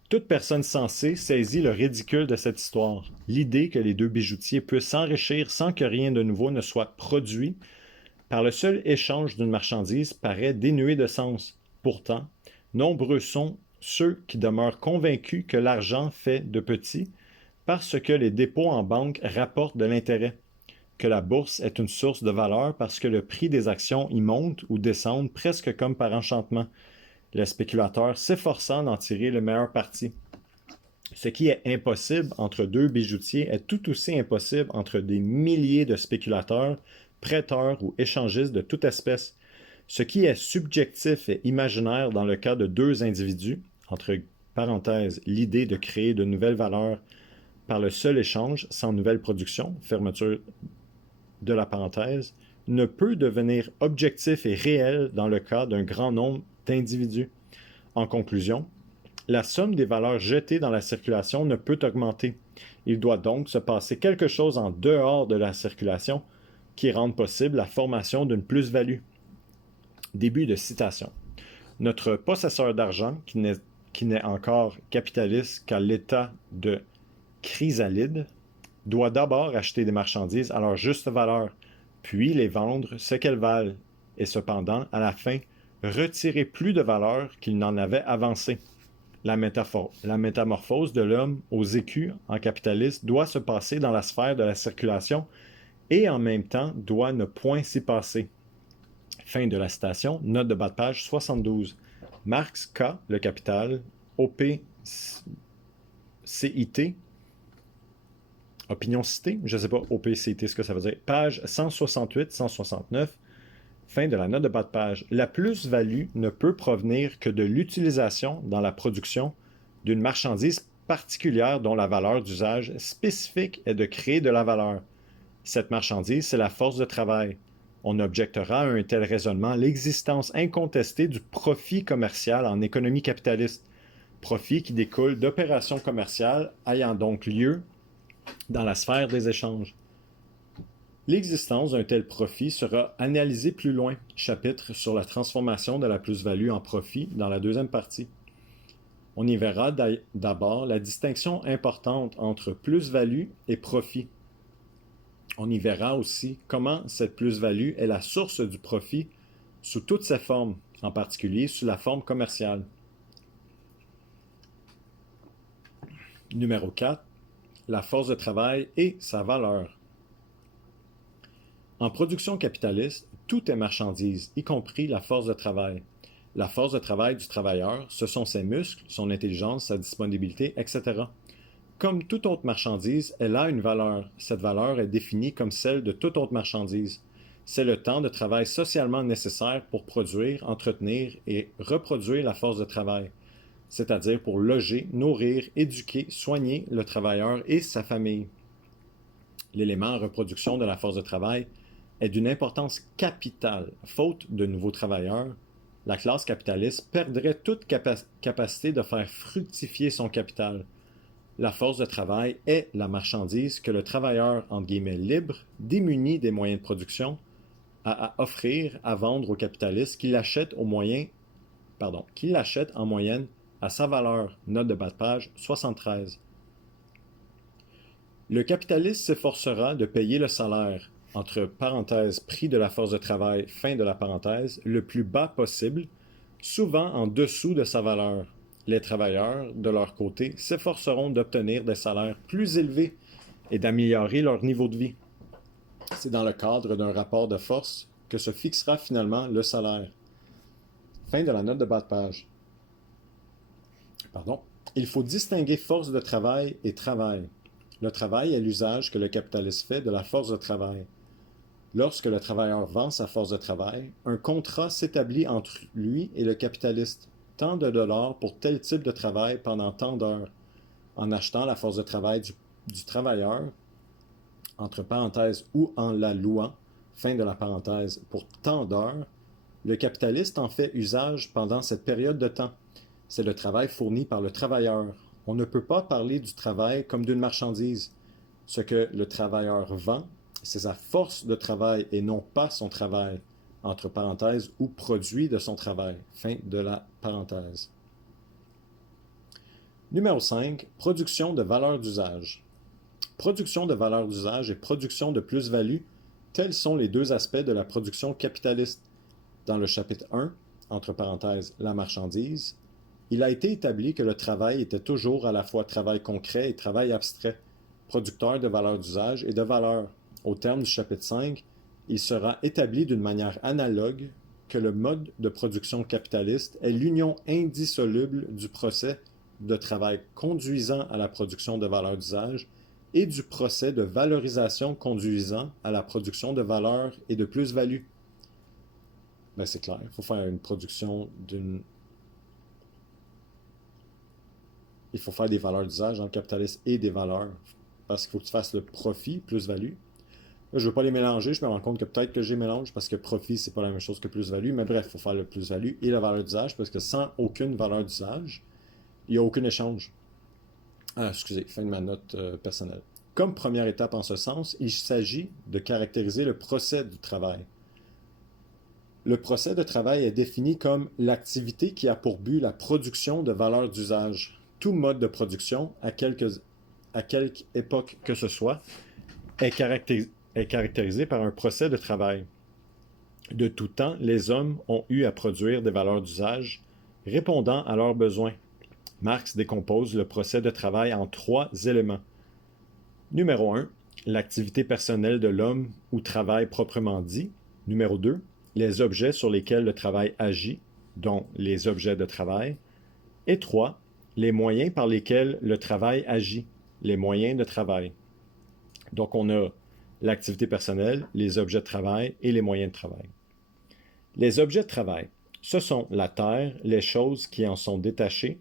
Toute personne sensée saisit le ridicule de cette histoire. L'idée que les deux bijoutiers puissent s'enrichir sans que rien de nouveau ne soit produit par le seul échange d'une marchandise paraît dénué de sens. Pourtant, nombreux sont ceux qui demeurent convaincus que l'argent fait de petits parce que les dépôts en banque rapportent de l'intérêt, que la bourse est une source de valeur parce que le prix des actions y monte ou descend presque comme par enchantement, les spéculateurs s'efforçant d'en tirer le meilleur parti. Ce qui est impossible entre deux bijoutiers est tout aussi impossible entre des milliers de spéculateurs, prêteurs ou échangistes de toute espèce. Ce qui est subjectif et imaginaire dans le cas de deux individus, entre parenthèses, l'idée de créer de nouvelles valeurs par le seul échange, sans nouvelle production, fermeture de la parenthèse, ne peut devenir objectif et réel dans le cas d'un grand nombre d'individus. En conclusion, la somme des valeurs jetées dans la circulation ne peut augmenter. Il doit donc se passer quelque chose en dehors de la circulation qui rende possible la formation d'une plus-value. Début de citation. Notre possesseur d'argent, qui n'est encore capitaliste qu'à l'état de chrysalide, doit d'abord acheter des marchandises à leur juste valeur, puis les vendre ce qu'elles valent, et cependant, à la fin, retirer plus de valeur qu'il n'en avait avancé. La métamorphose de l'homme aux écus en capitaliste doit se passer dans la sphère de la circulation et en même temps doit ne point s'y passer. Fin de la citation, note de bas de page 72. Marx, K, Le Capital, OP, CIT, Opinion citée, je ne sais pas, OPCT, ce que ça veut dire, page 168-169, fin de la note de bas de page. La plus-value ne peut provenir que de l'utilisation dans la production d'une marchandise particulière dont la valeur d'usage spécifique est de créer de la valeur. Cette marchandise, c'est la force de travail. On objectera à un tel raisonnement l'existence incontestée du profit commercial en économie capitaliste, profit qui découle d'opérations commerciales ayant donc lieu dans la sphère des échanges. L'existence d'un tel profit sera analysée plus loin, chapitre sur la transformation de la plus-value en profit dans la deuxième partie. On y verra d'abord la distinction importante entre plus-value et profit. On y verra aussi comment cette plus-value est la source du profit sous toutes ses formes, en particulier sous la forme commerciale. Numéro 4, la force de travail et sa valeur. En production capitaliste, tout est marchandise, y compris la force de travail. La force de travail du travailleur, ce sont ses muscles, son intelligence, sa disponibilité, etc. Comme toute autre marchandise, elle a une valeur. Cette valeur est définie comme celle de toute autre marchandise. C'est le temps de travail socialement nécessaire pour produire, entretenir et reproduire la force de travail, c'est-à-dire pour loger, nourrir, éduquer, soigner le travailleur et sa famille. L'élément en reproduction de la force de travail est d'une importance capitale. Faute de nouveaux travailleurs, la classe capitaliste perdrait toute capacité de faire fructifier son capital. La force de travail est la marchandise que le travailleur, entre guillemets, libre, démuni des moyens de production, a à offrir, à vendre aux capitalistes qui l'achètent en moyenne à sa valeur. Note de bas de page 73. Le capitaliste s'efforcera de payer le salaire, entre parenthèses, prix de la force de travail, fin de la parenthèse, le plus bas possible, souvent en dessous de sa valeur. Les travailleurs, de leur côté, s'efforceront d'obtenir des salaires plus élevés et d'améliorer leur niveau de vie. C'est dans le cadre d'un rapport de force que se fixera finalement le salaire. Fin de la note de bas de page. Il faut distinguer force de travail et travail. Le travail est l'usage que le capitaliste fait de la force de travail. Lorsque le travailleur vend sa force de travail, un contrat s'établit entre lui et le capitaliste. Tant de dollars pour tel type de travail pendant tant d'heures. En achetant la force de travail du travailleur, entre parenthèses, ou en la louant, fin de la parenthèse, pour tant d'heures, le capitaliste en fait usage pendant cette période de temps. C'est le travail fourni par le travailleur. On ne peut pas parler du travail comme d'une marchandise. Ce que le travailleur vend, c'est sa force de travail et non pas son travail, entre parenthèses, ou produit de son travail. Fin de la parenthèse. Numéro 5. Production de valeur d'usage. Production de valeur d'usage et production de plus-value, tels sont les deux aspects de la production capitaliste. Dans le chapitre 1, entre parenthèses, la marchandise, il a été établi que le travail était toujours à la fois travail concret et travail abstrait, producteur de valeur d'usage et de valeur. Au terme du chapitre 5, il sera établi d'une manière analogue que le mode de production capitaliste est l'union indissoluble du procès de travail conduisant à la production de valeur d'usage et du procès de valorisation conduisant à la production de valeur et de plus-value. Ben, c'est clair, il faut faire une production d'une... Il faut faire des valeurs d'usage dans le capitalisme et des valeurs, parce qu'il faut que tu fasses le profit, plus-value. Là, je ne veux pas les mélanger, je me rends compte que peut-être que j'ai mélange, parce que profit, c'est pas la même chose que plus-value, mais bref, il faut faire le plus-value et la valeur d'usage, parce que sans aucune valeur d'usage, il n'y a aucun échange. Ah, excusez, fin de ma note personnelle. Comme première étape en ce sens, il s'agit de caractériser le procès du travail. Le procès de travail est défini comme l'activité qui a pour but la production de valeur d'usage. Tout mode de production, à quelque époque que ce soit, est caractérisé par un procès de travail. De tout temps, les hommes ont eu à produire des valeurs d'usage répondant à leurs besoins. Marx décompose le procès de travail en 3 éléments. Numéro 1, l'activité personnelle de l'homme ou travail proprement dit. Numéro 2, les objets sur lesquels le travail agit, dont les objets de travail. Et 3, les moyens par lesquels le travail agit, les moyens de travail. Donc, on a l'activité personnelle, les objets de travail et les moyens de travail. Les objets de travail, ce sont la terre, les choses qui en sont détachées,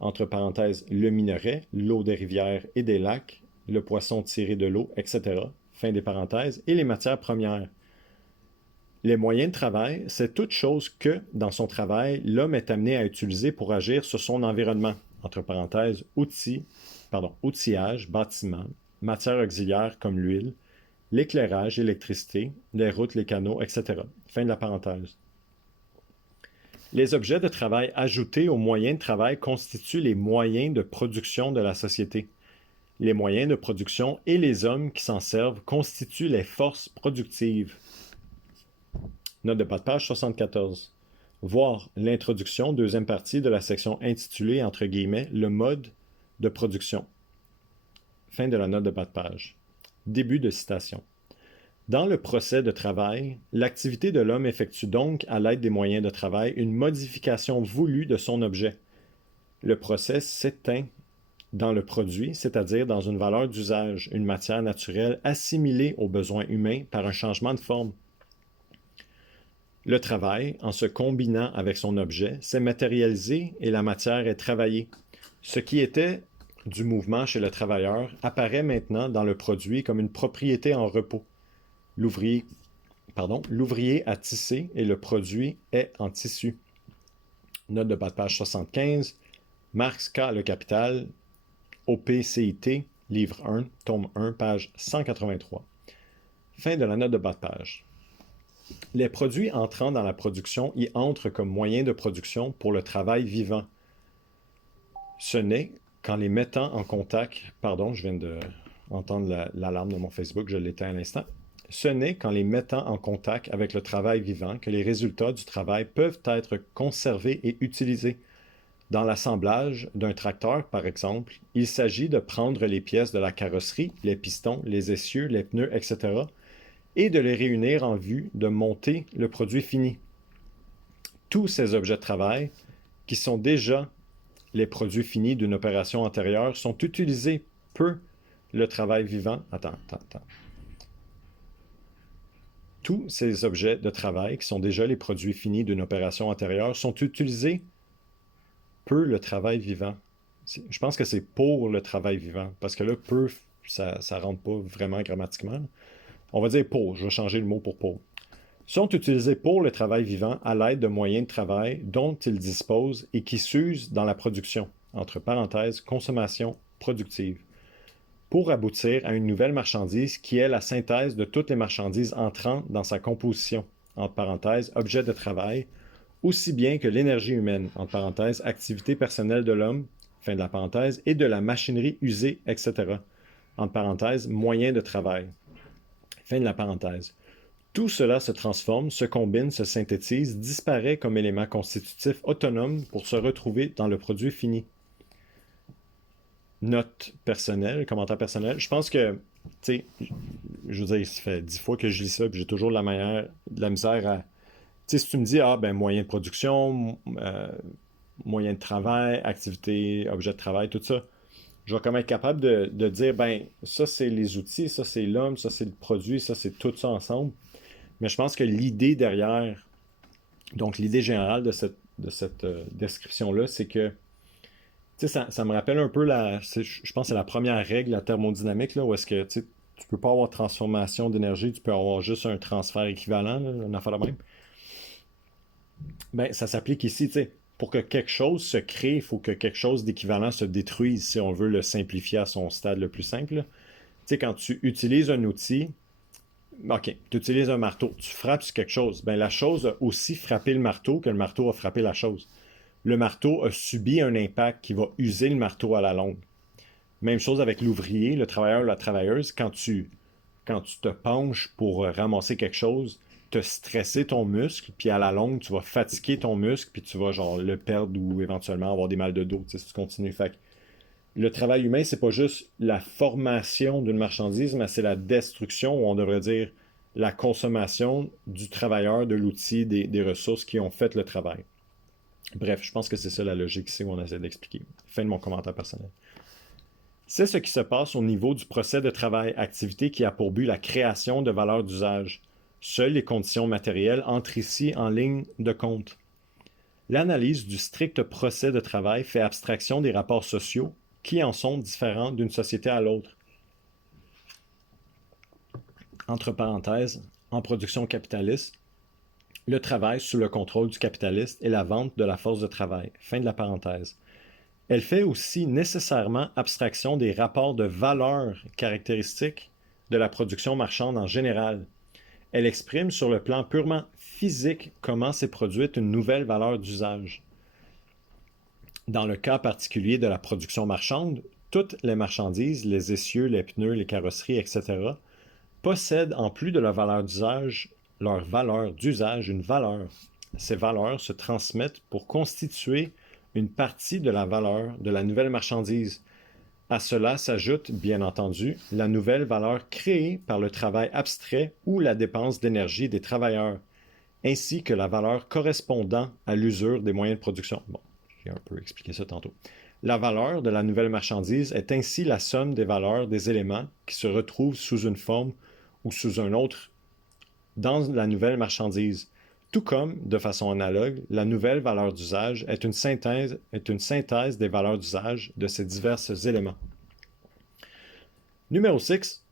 entre parenthèses, le minerai, l'eau des rivières et des lacs, le poisson tiré de l'eau, etc., fin des parenthèses, et les matières premières. Les moyens de travail, c'est toute chose que, dans son travail, l'homme est amené à utiliser pour agir sur son environnement, entre parenthèses, outillage, bâtiment, matières auxiliaires comme l'huile, l'éclairage, l'électricité, les routes, les canaux, etc. Fin de la parenthèse. Les objets de travail ajoutés aux moyens de travail constituent les moyens de production de la société. Les moyens de production et les hommes qui s'en servent constituent les forces productives. Note de bas de page 74. Voir l'introduction, deuxième partie de la section intitulée, entre guillemets, le mode de production. Fin de la note de bas de page. Début de citation. Dans le procès de travail, l'activité de l'homme effectue donc, à l'aide des moyens de travail, une modification voulue de son objet. Le procès s'éteint dans le produit, c'est-à-dire dans une valeur d'usage, une matière naturelle assimilée aux besoins humains par un changement de forme. Le travail, en se combinant avec son objet, s'est matérialisé et la matière est travaillée. Ce qui était du mouvement chez le travailleur apparaît maintenant dans le produit comme une propriété en repos. L'ouvrier a tissé et le produit est en tissu. Note de bas de page 75. Marx K. Le Capital, OPCIT, livre 1, tome 1, page 183. Fin de la note de bas de page. Les produits entrant dans la production y entrent comme moyen de production pour le travail vivant. Ce n'est qu'en les mettant en contact... Pardon, je viens d'entendre l'alarme de mon Facebook, je l'éteins à l'instant. Ce n'est qu'en les mettant en contact avec le travail vivant que les résultats du travail peuvent être conservés et utilisés. Dans l'assemblage d'un tracteur, par exemple, il s'agit de prendre les pièces de la carrosserie, les pistons, les essieux, les pneus, etc., et de les réunir en vue de monter le produit fini. Tous ces objets de travail, qui sont déjà les produits finis d'une opération antérieure, sont utilisés peu le travail vivant. Tous ces objets de travail, qui sont déjà les produits finis d'une opération antérieure, sont utilisés peu le travail vivant. Je pense que c'est pour le travail vivant, parce que là, peu, ça ne rentre pas vraiment grammatiquement. On va dire pour, je vais changer le mot pour. Sont utilisés pour le travail vivant à l'aide de moyens de travail dont ils disposent et qui s'usent dans la production, entre parenthèses, consommation productive, pour aboutir à une nouvelle marchandise qui est la synthèse de toutes les marchandises entrant dans sa composition, entre parenthèses, objet de travail, aussi bien que l'énergie humaine, entre parenthèses, activité personnelle de l'homme, fin de la parenthèse, et de la machinerie usée, etc., entre parenthèses, moyens de travail, fin de la parenthèse. Tout cela se transforme, se combine, se synthétise, disparaît comme élément constitutif autonome pour se retrouver dans le produit fini. Note personnelle, commentaire personnel. Je pense que, tu sais, je veux dire, ça fait 10 fois que je lis ça, puis j'ai toujours de la misère à... Tu sais, si tu me dis, moyen de production, moyen de travail, activité, objet de travail, tout ça, je vais quand même être capable de dire, ça c'est les outils, ça c'est l'homme, ça c'est le produit, ça c'est tout ça ensemble. Mais je pense que l'idée derrière, donc l'idée générale de cette description-là, c'est que, tu sais, ça me rappelle un peu je pense que c'est la première règle, la thermodynamique, là, où est-ce que, tu sais, tu peux pas avoir transformation d'énergie, tu peux avoir juste un transfert équivalent, là, une affaire de même. Ça s'applique ici, tu sais. Pour que quelque chose se crée, il faut que quelque chose d'équivalent se détruise, si on veut le simplifier à son stade le plus simple. Tu sais, quand tu utilises un outil, OK, tu utilises un marteau, tu frappes sur quelque chose. La chose a aussi frappé le marteau que le marteau a frappé la chose. Le marteau a subi un impact qui va user le marteau à la longue. Même chose avec l'ouvrier, le travailleur ou la travailleuse. Quand tu te penches pour ramasser quelque chose, te stresser ton muscle, puis à la longue, tu vas fatiguer ton muscle, puis tu vas le perdre ou éventuellement avoir des mal de dos, si tu continues. Fait que le travail humain, c'est pas juste la formation d'une marchandise, mais c'est la destruction, ou on devrait dire la consommation du travailleur, de l'outil, des ressources qui ont fait le travail. Bref, je pense que c'est ça la logique ici où on essaie d'expliquer. Fin de mon commentaire personnel. C'est ce qui se passe au niveau du procès de travail, activité qui a pour but la création de valeurs d'usage. Seules les conditions matérielles entrent ici en ligne de compte. L'analyse du strict procès de travail fait abstraction des rapports sociaux qui en sont différents d'une société à l'autre. Entre parenthèses, en production capitaliste, le travail sous le contrôle du capitaliste et la vente de la force de travail. Fin de la parenthèse. Elle fait aussi nécessairement abstraction des rapports de valeur caractéristiques de la production marchande en général. Elle exprime sur le plan purement physique comment s'est produite une nouvelle valeur d'usage. Dans le cas particulier de la production marchande, toutes les marchandises, les essieux, les pneus, les carrosseries, etc., possèdent en plus de leur valeur d'usage une valeur. ces valeurs se transmettent pour constituer une partie de la valeur de la nouvelle marchandise. À cela s'ajoute, bien entendu, la nouvelle valeur créée par le travail abstrait ou la dépense d'énergie des travailleurs, ainsi que la valeur correspondant à l'usure des moyens de production. Bon, j'ai un peu expliqué ça tantôt. La valeur de la nouvelle marchandise est ainsi la somme des valeurs des éléments qui se retrouvent sous une forme ou sous un autre dans la nouvelle marchandise. Tout comme, de façon analogue, la nouvelle valeur d'usage est une synthèse des valeurs d'usage de ces divers éléments. Numéro 6,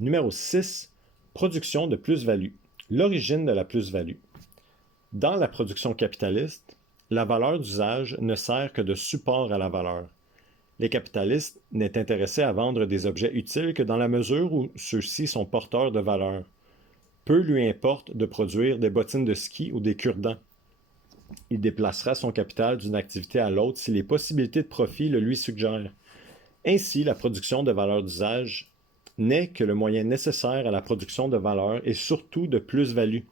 Numéro 6, production de plus-value. L'origine de la plus-value. Dans la production capitaliste, la valeur d'usage ne sert que de support à la valeur. Les capitalistes n'est intéressé à vendre des objets utiles que dans la mesure où ceux-ci sont porteurs de valeur. Peu lui importe de produire des bottines de ski ou des cure-dents. Il déplacera son capital d'une activité à l'autre si les possibilités de profit le lui suggèrent. Ainsi, la production de valeur d'usage n'est que le moyen nécessaire à la production de valeur et surtout de plus-value.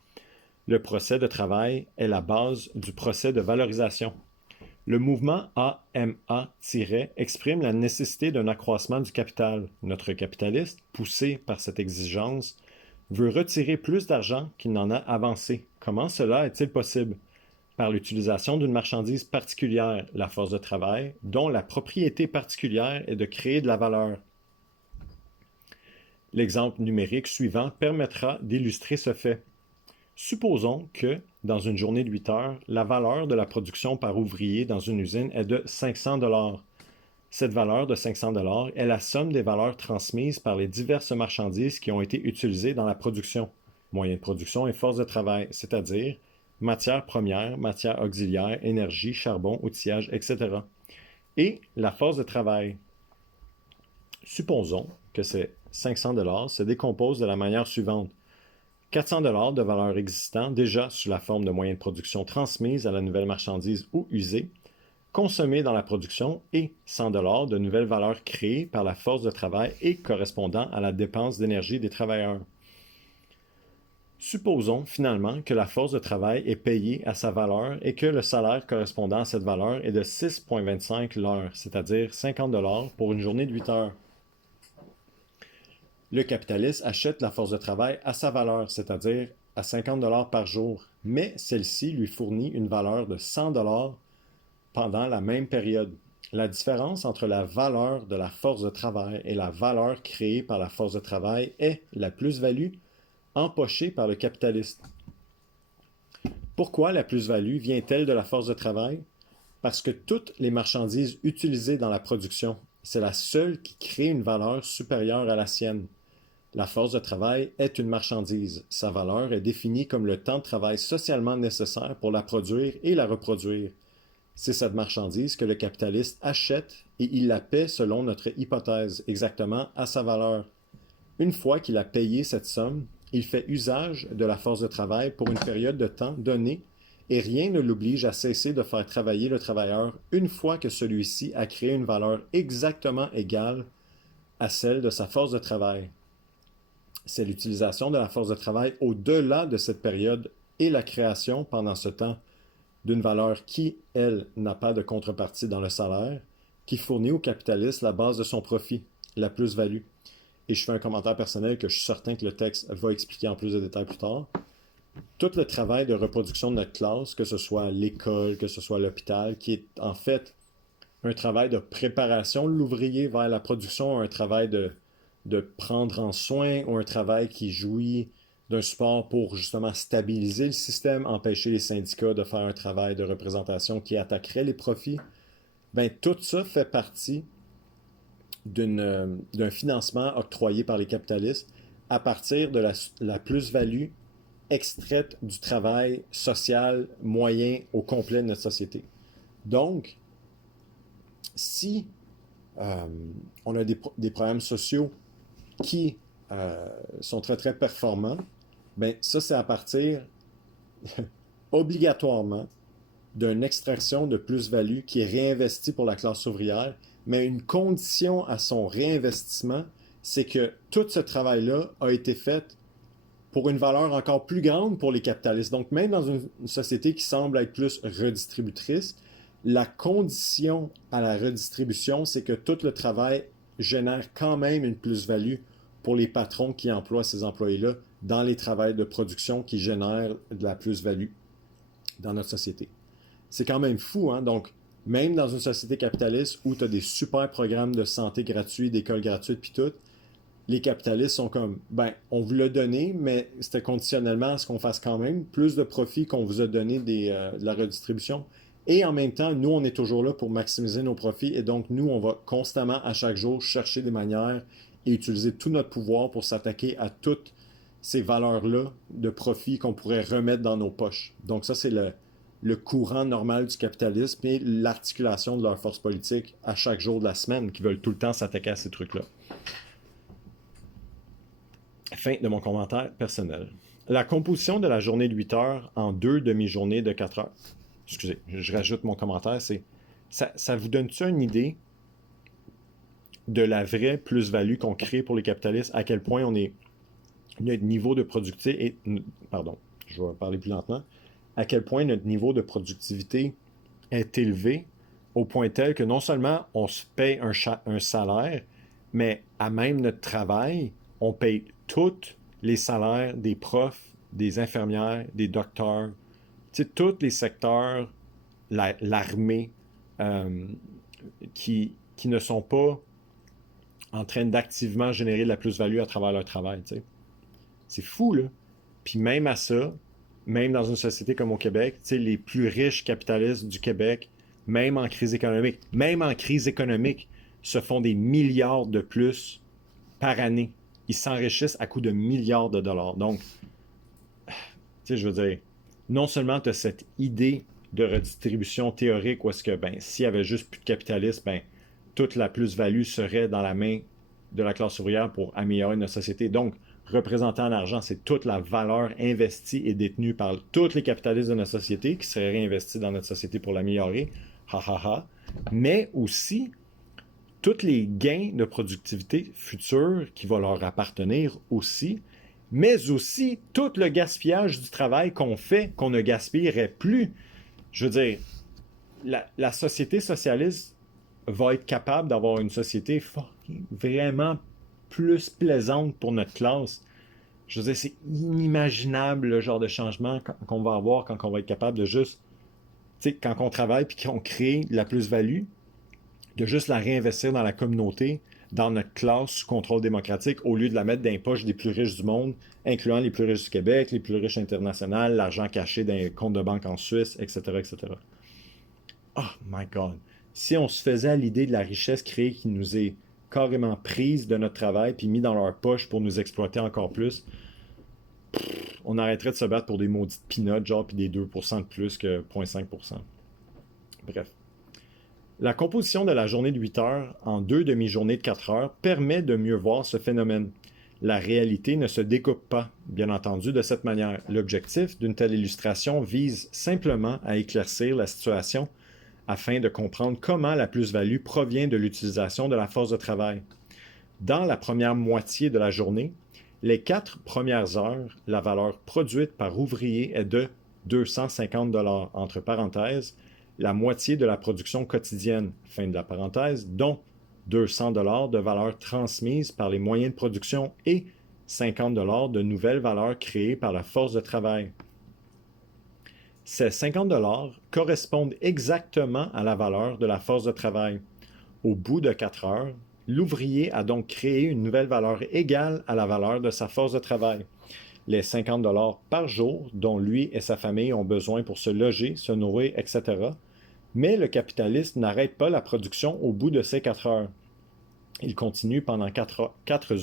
Le procès de travail est la base du procès de valorisation. Le mouvement AMA- exprime la nécessité d'un accroissement du capital. Notre capitaliste, poussé par cette exigence, veut retirer plus d'argent qu'il n'en a avancé. Comment cela est-il possible? Par l'utilisation d'une marchandise particulière, la force de travail, dont la propriété particulière est de créer de la valeur. L'exemple numérique suivant permettra d'illustrer ce fait. Supposons que, dans une journée de 8 heures, la valeur de la production par ouvrier dans une usine est de 500 $. Cette valeur de 500 $ est la somme des valeurs transmises par les diverses marchandises qui ont été utilisées dans la production, moyens de production et force de travail, c'est-à-dire matières premières, matières auxiliaires, énergie, charbon, outillage, etc. Et la force de travail. Supposons que ces 500 $ se décomposent de la manière suivante. 400 $ de valeur existant déjà sous la forme de moyens de production transmises à la nouvelle marchandise ou usée, consommés dans la production et 100 $ de nouvelles valeurs créées par la force de travail et correspondant à la dépense d'énergie des travailleurs. Supposons finalement que la force de travail est payée à sa valeur et que le salaire correspondant à cette valeur est de 6,25 l'heure, c'est-à-dire 50 $ pour une journée de 8 heures. Le capitaliste achète la force de travail à sa valeur, c'est-à-dire à 50 $ par jour, mais celle-ci lui fournit une valeur de 100 $ pendant la même période. La différence entre la valeur de la force de travail et la valeur créée par la force de travail est la plus-value empochée par le capitaliste. Pourquoi la plus-value vient-elle de la force de travail? Parce que toutes les marchandises utilisées dans la production, c'est la seule qui crée une valeur supérieure à la sienne. La force de travail est une marchandise. Sa valeur est définie comme le temps de travail socialement nécessaire pour la produire et la reproduire. C'est cette marchandise que le capitaliste achète et il la paie selon notre hypothèse, exactement à sa valeur. Une fois qu'il a payé cette somme, il fait usage de la force de travail pour une période de temps donnée et rien ne l'oblige à cesser de faire travailler le travailleur une fois que celui-ci a créé une valeur exactement égale à celle de sa force de travail. C'est l'utilisation de la force de travail au-delà de cette période et la création pendant ce temps d'une valeur qui, elle, n'a pas de contrepartie dans le salaire, qui fournit au capitaliste la base de son profit, la plus-value. Et je fais un commentaire personnel que je suis certain que le texte va expliquer en plus de détails plus tard. Tout le travail de reproduction de notre classe, que ce soit l'école, que ce soit l'hôpital, qui est en fait un travail de préparation de l'ouvrier vers la production, un travail de prendre en soin, ou un travail qui jouit d'un support pour justement stabiliser le système, empêcher les syndicats de faire un travail de représentation qui attaquerait les profits, ben tout ça fait partie d'un financement octroyé par les capitalistes à partir de la plus-value extraite du travail social moyen au complet de notre société. Donc, si on a des problèmes sociaux qui sont très très performants, ben ça c'est à partir obligatoirement d'une extraction de plus-value qui est réinvestie pour la classe ouvrière, mais une condition à son réinvestissement, c'est que tout ce travail-là a été fait pour une valeur encore plus grande pour les capitalistes. Donc, même dans une société qui semble être plus redistributrice, la condition à la redistribution, c'est que tout le travail génère quand même une plus-value pour les patrons qui emploient ces employés-là dans les travails de production qui génèrent de la plus-value dans notre société. C'est quand même fou, hein? Donc, même dans une société capitaliste où tu as des super programmes de santé gratuits, d'écoles gratuites, puis tout, les capitalistes sont comme, ben, on vous l'a donné, mais c'était conditionnellement à ce qu'on fasse quand même plus de profit qu'on vous a donné de la redistribution. Et en même temps, nous, on est toujours là pour maximiser nos profits. Et donc, nous, on va constamment, à chaque jour, chercher des manières et utiliser tout notre pouvoir pour s'attaquer à toutes ces valeurs-là de profit qu'on pourrait remettre dans nos poches. Donc ça, c'est le courant normal du capitalisme et l'articulation de leurs forces politiques à chaque jour de la semaine qui veulent tout le temps s'attaquer à ces trucs-là. Fin de mon commentaire personnel. La composition de la journée de 8 heures en 2 demi-journées de 4 heures. Excusez, je rajoute mon commentaire, c'est ça vous donne-tu une idée de la vraie plus-value qu'on crée pour les capitalistes, à quel point notre niveau de productivité pardon, je vais parler plus lentement, à quel point notre niveau de productivité est élevé au point tel que non seulement on se paye un salaire, mais à même notre travail, on paye tous les salaires des profs, des infirmières, des docteurs, tu sais, tous les secteurs, l'armée, qui ne sont pas en train d'activement générer de la plus-value à travers leur travail, tu sais. C'est fou, là. Puis même à ça, même dans une société comme au Québec, tu sais, les plus riches capitalistes du Québec, même en crise économique, se font des milliards de plus par année. Ils s'enrichissent à coût de milliards de dollars. Donc, tu sais, je veux dire, non seulement tu as cette idée de redistribution théorique où est-ce que, ben, s'il y avait juste plus de capitalisme, ben, toute la plus-value serait dans la main de la classe ouvrière pour améliorer notre société. Donc, représentant l'argent, c'est toute la valeur investie et détenue par tous les capitalistes de notre société qui seraient réinvestis dans notre société pour l'améliorer. Ha ha ha. Mais aussi, tous les gains de productivité futurs qui vont leur appartenir aussi, mais aussi tout le gaspillage du travail qu'on fait, qu'on ne gaspillerait plus. Je veux dire, la société socialiste va être capable d'avoir une société vraiment plus plaisante pour notre classe. Je veux dire, c'est inimaginable le genre de changement qu'on va avoir quand on va être capable de juste, tu sais, quand on travaille puis qu'on crée de la plus-value, de juste la réinvestir dans la communauté, dans notre classe sous contrôle démocratique, au lieu de la mettre dans les poches des plus riches du monde, incluant les plus riches du Québec, les plus riches internationaux, l'argent caché dans les comptes de banque en Suisse, etc., etc. Oh my God! Si on se faisait à l'idée de la richesse créée qui nous est carrément prise de notre travail puis mis dans leur poche pour nous exploiter encore plus, on arrêterait de se battre pour des maudites peanuts, genre, puis des 2% de plus que 0,5%. Bref. La composition de la journée de 8 heures en 2 demi-journées de 4 heures permet de mieux voir ce phénomène. La réalité ne se découpe pas, bien entendu, de cette manière. L'objectif d'une telle illustration vise simplement à éclaircir la situation afin de comprendre comment la plus-value provient de l'utilisation de la force de travail. Dans la première moitié de la journée, les 4 premières heures, la valeur produite par ouvrier est de 250 $, entre parenthèses, la moitié de la production quotidienne, fin de la parenthèse, dont 200 $ de valeur transmise par les moyens de production et 50 $ de nouvelles valeurs créées par la force de travail. Ces 50 $ correspondent exactement à la valeur de la force de travail. Au bout de 4 heures, l'ouvrier a donc créé une nouvelle valeur égale à la valeur de sa force de travail. Les 50 $ par jour dont lui et sa famille ont besoin pour se loger, se nourrir, etc. Mais le capitaliste n'arrête pas la production au bout de ces 4 heures. Il continue pendant 4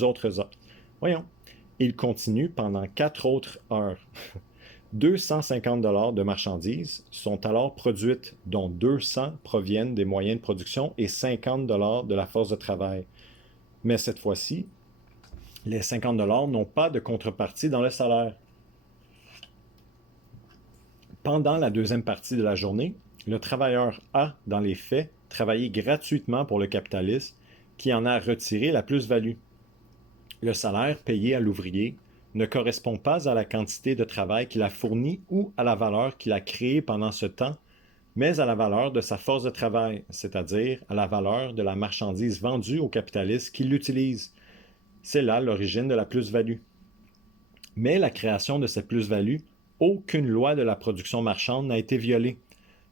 autres heures. Il continue pendant 4 autres heures. 250 $ de marchandises sont alors produites, dont 200 proviennent des moyens de production et 50 $ de la force de travail. Mais cette fois-ci, les 50 $ n'ont pas de contrepartie dans le salaire. Pendant la deuxième partie de la journée, le travailleur a, dans les faits, travaillé gratuitement pour le capitaliste qui en a retiré la plus-value. Le salaire payé à l'ouvrier ne correspond pas à la quantité de travail qu'il a fourni ou à la valeur qu'il a créée pendant ce temps, mais à la valeur de sa force de travail, c'est-à-dire à la valeur de la marchandise vendue au capitaliste qui l'utilise. C'est là l'origine de la plus-value. Mais la création de cette plus-value, aucune loi de la production marchande n'a été violée.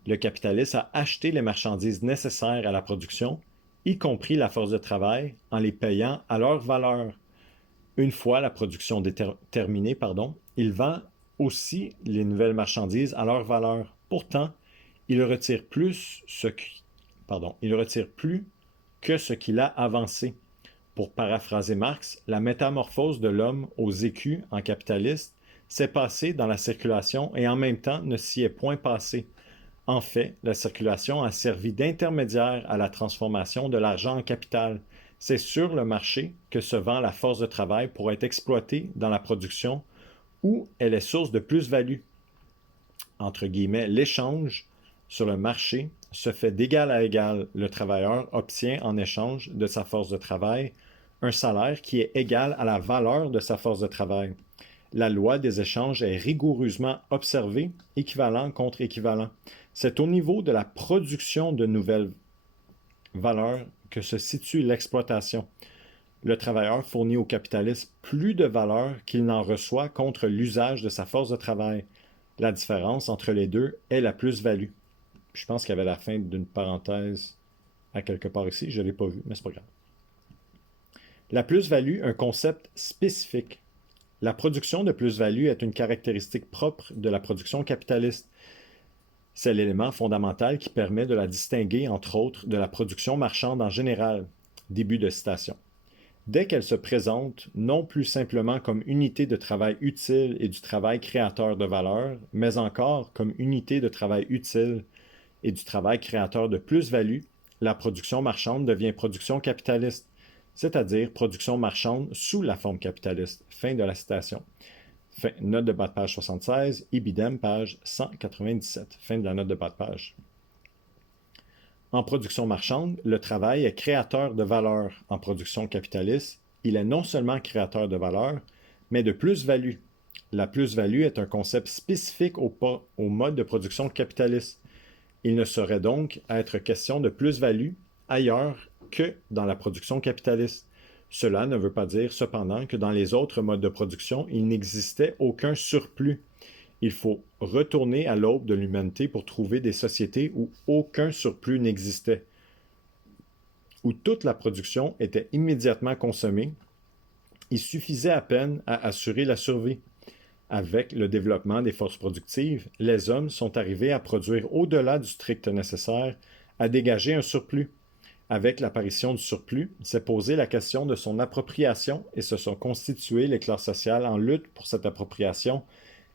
Le capitaliste a acheté les marchandises nécessaires à la production, y compris la force de travail, en les payant à leur valeur. Une fois la production terminée, il vend aussi les nouvelles marchandises à leur valeur. Pourtant, il ne retire plus que ce qu'il a avancé. Pour paraphraser Marx, la métamorphose de l'homme aux écus en capitaliste s'est passée dans la circulation et en même temps ne s'y est point passée. En fait, la circulation a servi d'intermédiaire à la transformation de l'argent en capital. C'est sur le marché que se vend la force de travail pour être exploitée dans la production où elle est source de plus-value. Entre guillemets, l'échange sur le marché se fait d'égal à égal. Le travailleur obtient en échange de sa force de travail un salaire qui est égal à la valeur de sa force de travail. La loi des échanges est rigoureusement observée, équivalent contre équivalent. C'est au niveau de la production de nouvelles valeurs que se situe l'exploitation. Le travailleur fournit au capitaliste plus de valeur qu'il n'en reçoit contre l'usage de sa force de travail. La différence entre les deux est la plus-value. Je pense qu'il y avait la fin d'une parenthèse à quelque part ici, je ne l'ai pas vu, mais c'est pas grave. La plus-value, un concept spécifique. La production de plus-value est une caractéristique propre de la production capitaliste. C'est l'élément fondamental qui permet de la distinguer, entre autres, de la production marchande en général. Début de citation. Dès qu'elle se présente, non plus simplement comme unité de travail utile et du travail créateur de valeur, mais encore comme unité de travail utile et du travail créateur de plus-value, la production marchande devient production capitaliste, c'est-à-dire production marchande sous la forme capitaliste. Fin de la citation. Note de bas de page 76, ibidem, page 197. Fin de la note de bas de page. En production marchande, le travail est créateur de valeur. En production capitaliste, il est non seulement créateur de valeur, mais de plus-value. La plus-value est un concept spécifique au mode de production capitaliste. Il ne saurait donc être question de plus-value ailleurs que dans la production capitaliste. Cela ne veut pas dire cependant que dans les autres modes de production, il n'existait aucun surplus. Il faut retourner à l'aube de l'humanité pour trouver des sociétés où aucun surplus n'existait, où toute la production était immédiatement consommée. Il suffisait à peine à assurer la survie. Avec le développement des forces productives, les hommes sont arrivés à produire au-delà du strict nécessaire, à dégager un surplus. Avec l'apparition du surplus, s'est posée la question de son appropriation et se sont constituées les classes sociales en lutte pour cette appropriation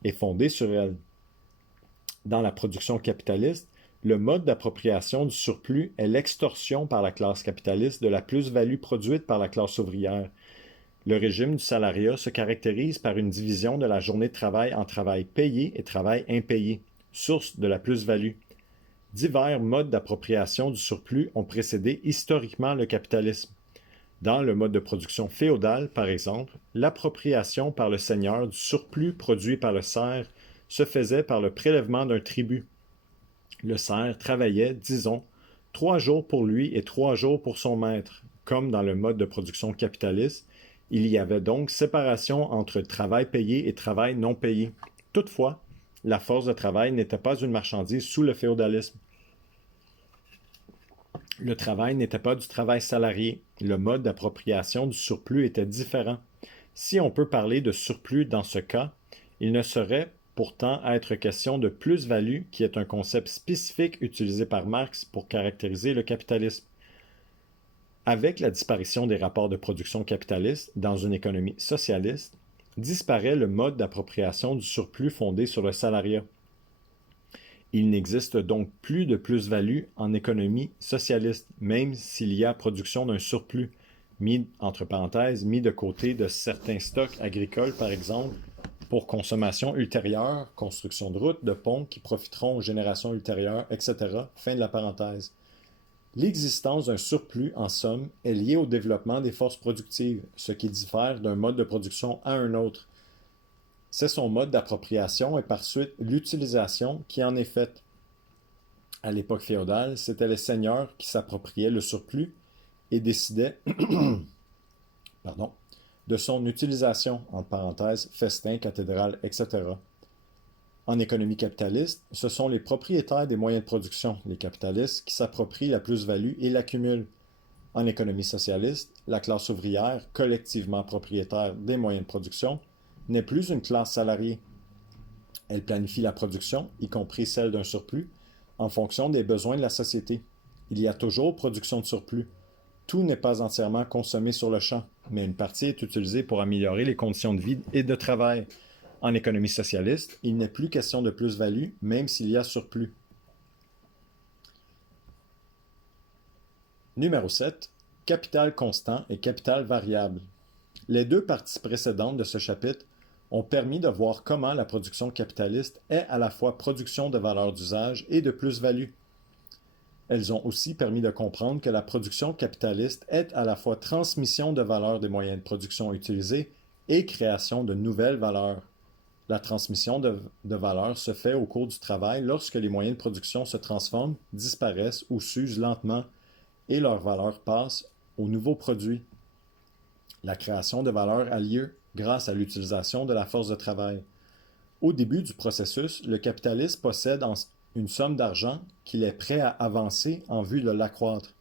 et fondée sur elle. Dans la production capitaliste, le mode d'appropriation du surplus est l'extorsion par la classe capitaliste de la plus-value produite par la classe ouvrière. Le régime du salariat se caractérise par une division de la journée de travail en travail payé et travail impayé, source de la plus-value. Divers modes d'appropriation du surplus ont précédé historiquement le capitalisme. Dans le mode de production féodal, par exemple, l'appropriation par le seigneur du surplus produit par le serf se faisait par le prélèvement d'un tribut. Le serf travaillait, disons, 3 jours pour lui et 3 jours pour son maître. Comme dans le mode de production capitaliste, il y avait donc séparation entre travail payé et travail non payé. Toutefois, la force de travail n'était pas une marchandise sous le féodalisme. Le travail n'était pas du travail salarié. Le mode d'appropriation du surplus était différent. Si on peut parler de surplus dans ce cas, il ne saurait pourtant être question de plus-value, qui est un concept spécifique utilisé par Marx pour caractériser le capitalisme. Avec la disparition des rapports de production capitalistes dans une économie socialiste, disparaît le mode d'appropriation du surplus fondé sur le salariat. Il n'existe donc plus de plus-value en économie socialiste, même s'il y a production d'un surplus, mis de côté de certains stocks agricoles, par exemple, pour consommation ultérieure, construction de routes, de ponts qui profiteront aux générations ultérieures, etc. Fin de la parenthèse. L'existence d'un surplus, en somme, est liée au développement des forces productives, ce qui diffère d'un mode de production à un autre. C'est son mode d'appropriation et par suite l'utilisation qui en est faite. À l'époque féodale, c'était les seigneurs qui s'appropriaient le surplus et décidaient pardon, de son utilisation, entre parenthèses, festin, cathédrale, etc. En économie capitaliste, ce sont les propriétaires des moyens de production, les capitalistes, qui s'approprient la plus-value et l'accumulent. En économie socialiste, la classe ouvrière, collectivement propriétaire des moyens de production, n'est plus une classe salariée. Elle planifie la production, y compris celle d'un surplus, en fonction des besoins de la société. Il y a toujours production de surplus. Tout n'est pas entièrement consommé sur le champ, mais une partie est utilisée pour améliorer les conditions de vie et de travail. En économie socialiste, il n'est plus question de plus-value, même s'il y a surplus. Numéro 7. Capital constant et capital variable. Les deux parties précédentes de ce chapitre ont permis de voir comment la production capitaliste est à la fois production de valeur d'usage et de plus-value. Elles ont aussi permis de comprendre que la production capitaliste est à la fois transmission de valeur des moyens de production utilisés et création de nouvelles valeurs. La transmission de valeur se fait au cours du travail lorsque les moyens de production se transforment, disparaissent ou s'usent lentement et leur valeur passe aux nouveaux produits. La création de valeur a lieu grâce à l'utilisation de la force de travail. Au début du processus, le capitaliste possède une somme d'argent qu'il est prêt à avancer en vue de l'accroître.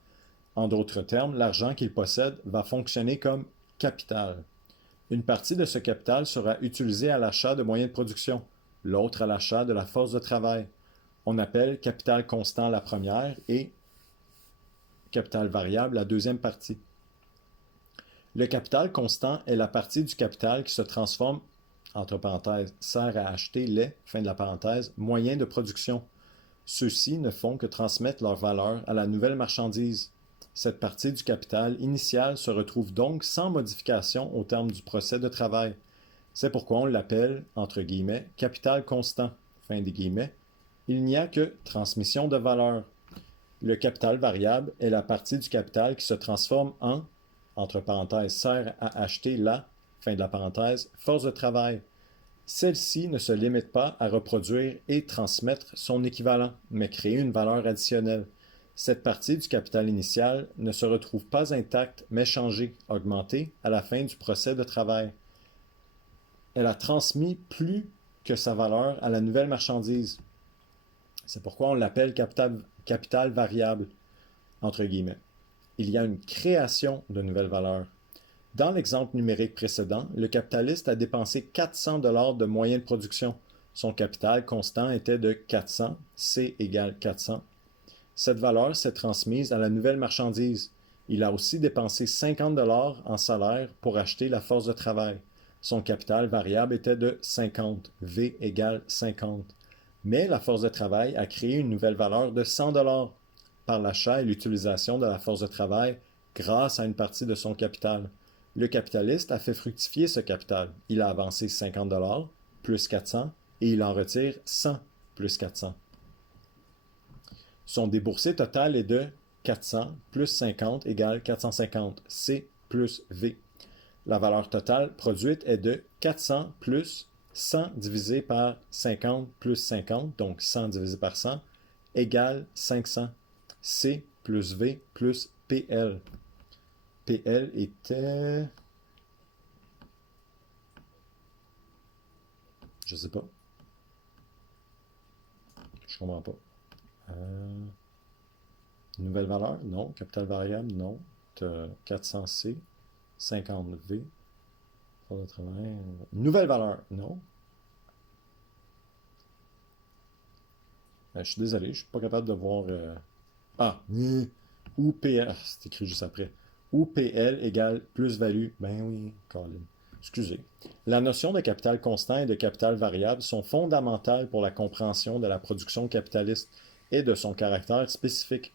En d'autres termes, l'argent qu'il possède va fonctionner comme capital. Une partie de ce capital sera utilisée à l'achat de moyens de production, l'autre à l'achat de la force de travail. On appelle capital constant la première et capital variable la deuxième partie. Le capital constant est la partie du capital qui se transforme, entre parenthèses, sert à acheter les, fin de la parenthèse, moyens de production. Ceux-ci ne font que transmettre leur valeur à la nouvelle marchandise. Cette partie du capital initial se retrouve donc sans modification au terme du procès de travail. C'est pourquoi on l'appelle, entre guillemets, capital constant, fin des guillemets. Il n'y a que transmission de valeur. Le capital variable est la partie du capital qui se transforme en, entre parenthèses, sert à acheter la, fin de la parenthèse, force de travail. Celle-ci ne se limite pas à reproduire et transmettre son équivalent, mais créer une valeur additionnelle. Cette partie du capital initial ne se retrouve pas intacte, mais changée, augmentée, à la fin du procès de travail. Elle a transmis plus que sa valeur à la nouvelle marchandise. C'est pourquoi on l'appelle capital variable, entre guillemets. Il y a une création de nouvelles valeurs. Dans l'exemple numérique précédent, le capitaliste a dépensé 400 $ de moyens de production. Son capital constant était de 400, C égale 400. Cette valeur s'est transmise à la nouvelle marchandise. Il a aussi dépensé 50 $ en salaire pour acheter la force de travail. Son capital variable était de 50, V égale 50. Mais la force de travail a créé une nouvelle valeur de 100 $ par l'achat et l'utilisation de la force de travail grâce à une partie de son capital. Le capitaliste a fait fructifier ce capital. Il a avancé 50 $ plus 400 et il en retire 100 plus 400. Son déboursé total est de 400 plus 50 égale 450, C plus V. La valeur totale produite est de 400 plus 100 divisé par 50 plus 50, donc 100 divisé par 100, égale 500. C plus V plus PL. PL était... Je sais pas. Je comprends pas. Nouvelle valeur? Non. Capital variable? Non. 400C. 50V. Nouvelle valeur? Non. Je suis désolé, je suis pas capable de voir... ou PL, c'est écrit juste après. Ou PL égale plus-value. Ben oui, Colin. Excusez. La notion de capital constant et de capital variable sont fondamentales pour la compréhension de la production capitaliste et de son caractère spécifique.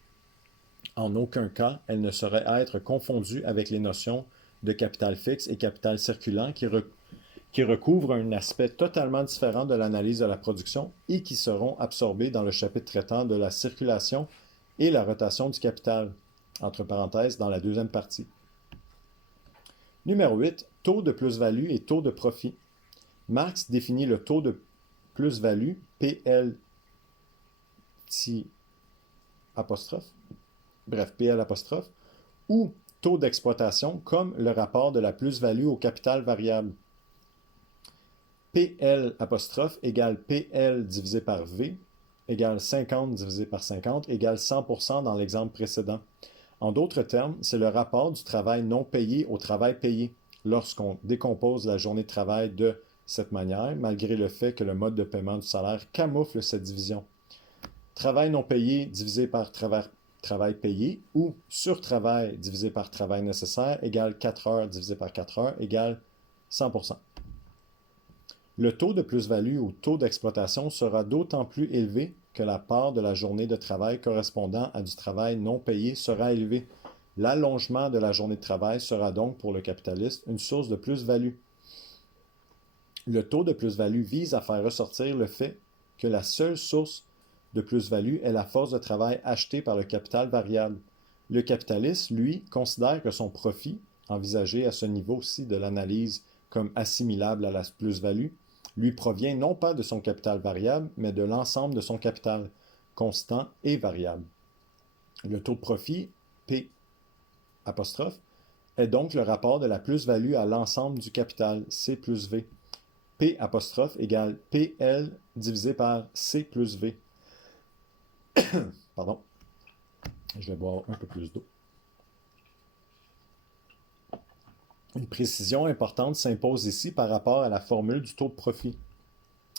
En aucun cas, elles ne sauraient être confondues avec les notions de capital fixe et capital circulant qui recouvrent un aspect totalement différent de l'analyse de la production et qui seront absorbés dans le chapitre traitant de la circulation et la rotation du capital, entre parenthèses, dans la deuxième partie. Numéro 8, taux de plus-value et taux de profit. Marx définit le taux de plus-value, PL petit apostrophe, bref, PL apostrophe, ou taux d'exploitation comme le rapport de la plus-value au capital variable. PL apostrophe égale PL divisé par V égale 50 divisé par 50 égale 100% dans l'exemple précédent. En d'autres termes, c'est le rapport du travail non payé au travail payé lorsqu'on décompose la journée de travail de cette manière, malgré le fait que le mode de paiement du salaire camoufle cette division. Travail non payé divisé par travail payé ou surtravail divisé par travail nécessaire égale 4 heures divisé par 4 heures égale 100%. Le taux de plus-value ou taux d'exploitation sera d'autant plus élevé que la part de la journée de travail correspondant à du travail non payé sera élevée. L'allongement de la journée de travail sera donc pour le capitaliste une source de plus-value. Le taux de plus-value vise à faire ressortir le fait que la seule source de plus-value est la force de travail achetée par le capital variable. Le capitaliste, lui, considère que son profit, envisagé à ce niveau-ci de l'analyse comme assimilable à la plus-value, lui provient non pas de son capital variable, mais de l'ensemble de son capital, constant et variable. Le taux de profit, P apostrophe, est donc le rapport de la plus-value à l'ensemble du capital, C plus V. P apostrophe égale PL divisé par C plus V. Pardon. Je vais boire un peu plus d'eau. Une précision importante s'impose ici par rapport à la formule du taux de profit.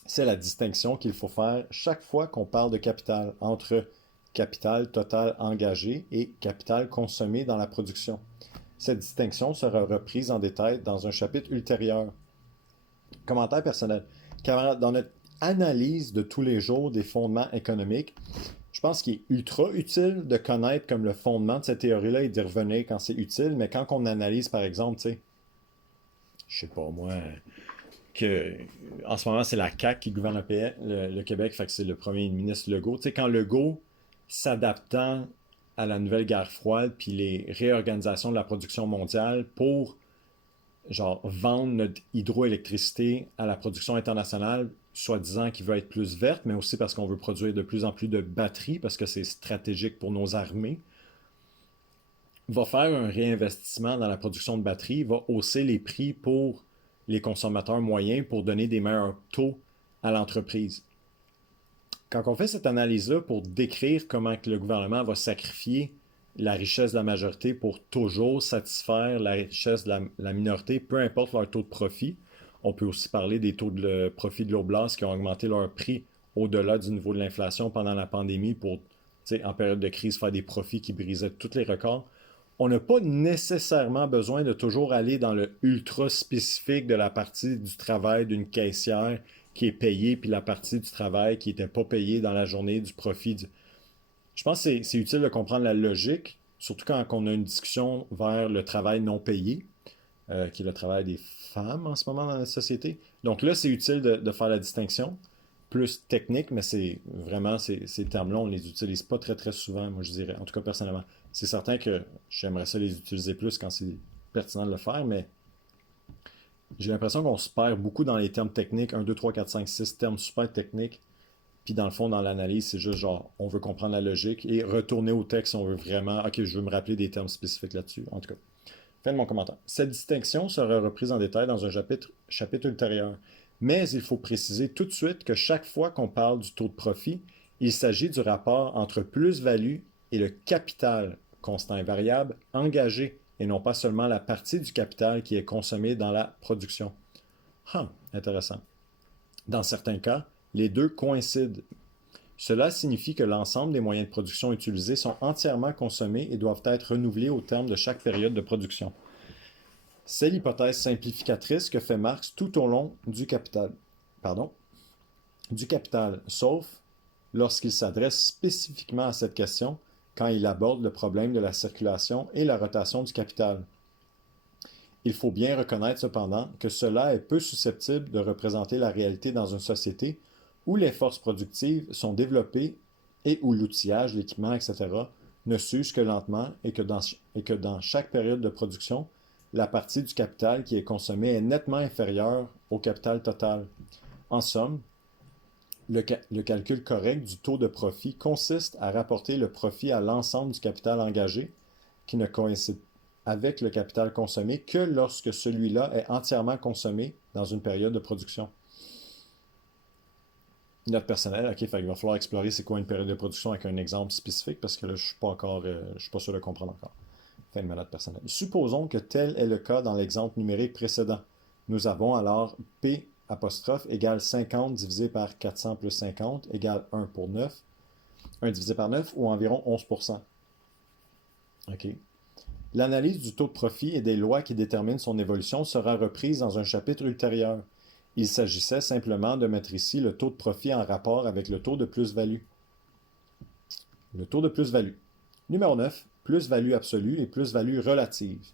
C'est la distinction qu'il faut faire chaque fois qu'on parle de capital entre capital total engagé et capital consommé dans la production. Cette distinction sera reprise en détail dans un chapitre ultérieur. Commentaire personnel. Dans notre analyse de tous les jours des fondements économiques, je pense qu'il est ultra utile de connaître comme le fondement de cette théorie-là et d'y revenir quand c'est utile, mais quand on analyse, par exemple, tu sais, je sais pas moi, que en ce moment, c'est la CAQ qui gouverne le Québec, fait que c'est le premier ministre Legault. Tu sais, quand Legault, s'adaptant à la nouvelle guerre froide, puis les réorganisations de la production mondiale pour genre vendre notre hydroélectricité à la production internationale, soi-disant qu'il veut être plus verte, mais aussi parce qu'on veut produire de plus en plus de batteries, parce que c'est stratégique pour nos armées, va faire un réinvestissement dans la production de batteries, va hausser les prix pour les consommateurs moyens pour donner des meilleurs taux à l'entreprise. Quand on fait cette analyse-là pour décrire comment que le gouvernement va sacrifier la richesse de la majorité pour toujours satisfaire la richesse de la minorité, peu importe leur taux de profit. On peut aussi parler des taux de profit de l'Oblast qui ont augmenté leur prix au-delà du niveau de l'inflation pendant la pandémie pour, en période de crise, faire des profits qui brisaient tous les records. On n'a pas nécessairement besoin de toujours aller dans le ultra spécifique de la partie du travail d'une caissière qui est payée, puis la partie du travail qui n'était pas payée dans la journée du profit. Je pense que c'est utile de comprendre la logique, surtout quand on a une discussion vers le travail non payé, qui est le travail des femmes en ce moment dans la société. Donc là, c'est utile de faire la distinction, plus technique, mais c'est vraiment, ces termes-là, on ne les utilise pas très très souvent, moi je dirais, en tout cas personnellement. C'est certain que j'aimerais ça les utiliser plus quand c'est pertinent de le faire, mais j'ai l'impression qu'on se perd beaucoup dans les termes techniques, 1, 2, 3, 4, 5, 6 termes super techniques. Puis dans le fond, dans l'analyse, c'est juste genre, on veut comprendre la logique et retourner au texte, on veut vraiment, ok, je veux me rappeler des termes spécifiques là-dessus. En tout cas, fin de mon commentaire. Cette distinction sera reprise en détail dans un chapitre ultérieur. Mais il faut préciser tout de suite que chaque fois qu'on parle du taux de profit, il s'agit du rapport entre plus-value et le capital, constant et variable, engagé, et non pas seulement la partie du capital qui est consommée dans la production. Intéressant. Dans certains cas, les deux coïncident. Cela signifie que l'ensemble des moyens de production utilisés sont entièrement consommés et doivent être renouvelés au terme de chaque période de production. C'est l'hypothèse simplificatrice que fait Marx tout au long du capital. Sauf lorsqu'il s'adresse spécifiquement à cette question quand il aborde le problème de la circulation et la rotation du capital. Il faut bien reconnaître cependant que cela est peu susceptible de représenter la réalité dans une société où les forces productives sont développées et où l'outillage, l'équipement, etc. ne s'use que lentement et que dans chaque période de production, la partie du capital qui est consommée est nettement inférieure au capital total. En somme, le calcul correct du taux de profit consiste à rapporter le profit à l'ensemble du capital engagé, qui ne coïncide avec le capital consommé que lorsque celui-là est entièrement consommé dans une période de production. Note personnelle, ok, il va falloir explorer c'est quoi une période de production avec un exemple spécifique, parce que là, je suis pas sûr de comprendre encore. Fin de ma note personnelle. Supposons que tel est le cas dans l'exemple numérique précédent. Nous avons alors P apostrophe égale 50 divisé par 400 plus 50 égale 1 pour 9. 1 divisé par 9 ou environ 11%. OK. L'analyse du taux de profit et des lois qui déterminent son évolution sera reprise dans un chapitre ultérieur. Il s'agissait simplement de mettre ici le taux de profit en rapport avec le taux de plus-value. Le taux de plus-value. Numéro 9, plus-value absolue et plus-value relative.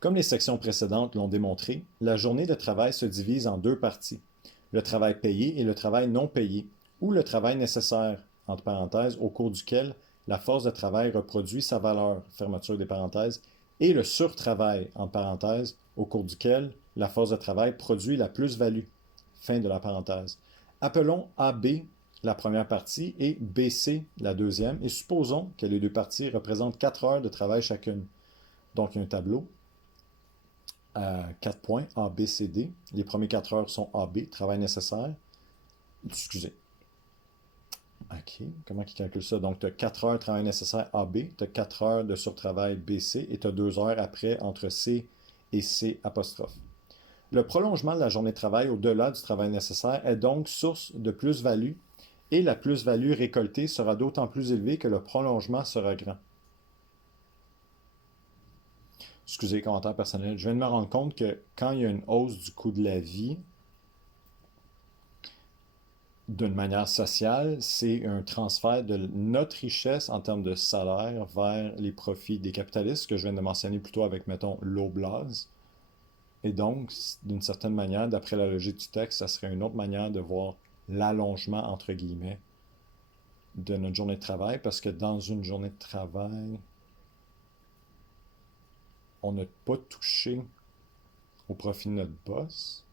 Comme les sections précédentes l'ont démontré, la journée de travail se divise en deux parties, le travail payé et le travail non payé, ou le travail nécessaire, entre parenthèses, au cours duquel la force de travail reproduit sa valeur, fermeture des parenthèses, et le surtravail, entre parenthèses, au cours duquel la force de travail produit la plus-value, fin de la parenthèse. Appelons AB la première partie et BC la deuxième, et supposons que les deux parties représentent 4 heures de travail chacune. Donc, il y a un tableau à 4 points, A, B, C, D. Les premiers 4 heures sont AB, travail nécessaire. Excusez. OK, comment il calcule ça? Donc, tu as 4 heures de travail nécessaire AB, tu as 4 heures de surtravail BC et tu as 2 heures après entre C et C apostrophe. Le prolongement de la journée de travail au-delà du travail nécessaire est donc source de plus-value et la plus-value récoltée sera d'autant plus élevée que le prolongement sera grand. Excusez, commentaire personnel. Je viens de me rendre compte que quand il y a une hausse du coût de la vie, d'une manière sociale, c'est un transfert de notre richesse en termes de salaire vers les profits des capitalistes, que je viens de mentionner plutôt avec, mettons, l'oblast. Et donc, d'une certaine manière, d'après la logique du texte, ça serait une autre manière de voir l'allongement, entre guillemets, de notre journée de travail, parce que dans une journée de travail, on n'a pas touché au profit de notre boss,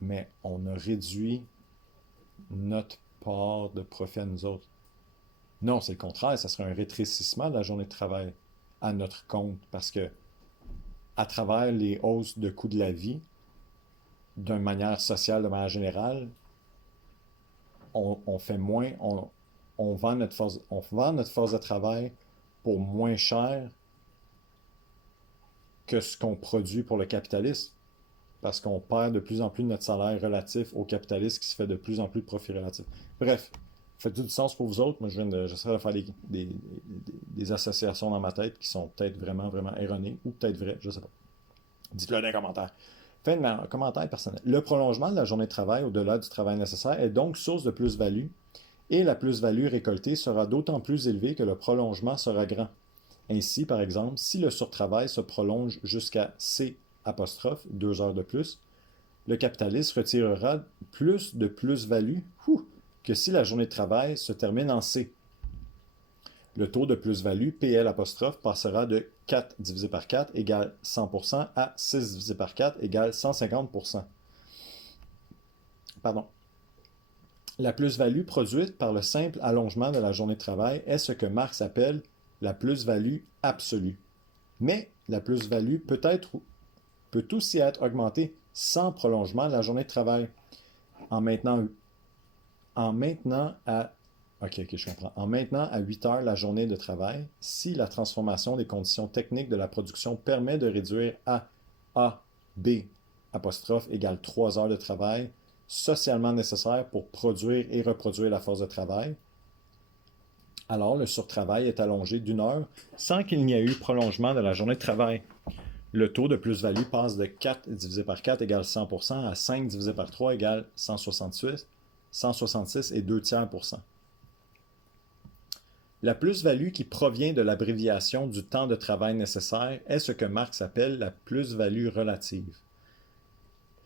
mais on a réduit notre part de profit à nous autres. Non, c'est le contraire, ça serait un rétrécissement de la journée de travail à notre compte, parce que à travers les hausses de coût de la vie, d'une manière sociale, de manière générale, on fait moins, on vend notre force de travail pour moins cher que ce qu'on produit pour le capitalisme, parce qu'on perd de plus en plus de notre salaire relatif au capitalisme qui se fait de plus en plus de profit relatif. Bref, faites du sens pour vous autres. Moi, j'essaie de faire des associations dans ma tête qui sont peut-être vraiment, vraiment erronées ou peut-être vraies, je ne sais pas. Dites-le dans les commentaires. Fin de mon commentaire personnel. Le prolongement de la journée de travail au-delà du travail nécessaire est donc source de plus-value et la plus-value récoltée sera d'autant plus élevée que le prolongement sera grand. Ainsi, par exemple, si le surtravail se prolonge jusqu'à C apostrophe, 2 heures de plus, le capitaliste retirera plus de plus-value que si la journée de travail se termine en C. Le taux de plus-value, PL apostrophe, passera de 4 divisé par 4 égale 100% à 6 divisé par 4 égale 150%. Pardon. La plus-value produite par le simple allongement de la journée de travail est ce que Marx appelle la plus-value absolue. Mais la plus-value peut aussi être augmentée sans prolongement de la journée de travail. En maintenant à 8 heures la journée de travail, si la transformation des conditions techniques de la production permet de réduire à A, B, apostrophe égale 3 heures de travail, socialement nécessaire pour produire et reproduire la force de travail, alors le surtravail est allongé d'1 heure sans qu'il n'y ait eu prolongement de la journée de travail. Le taux de plus-value passe de 4 divisé par 4 égale 100% à 5 divisé par 3 égale 166 et 2/3%. La plus-value qui provient de l'abréviation du temps de travail nécessaire est ce que Marx appelle la plus-value relative.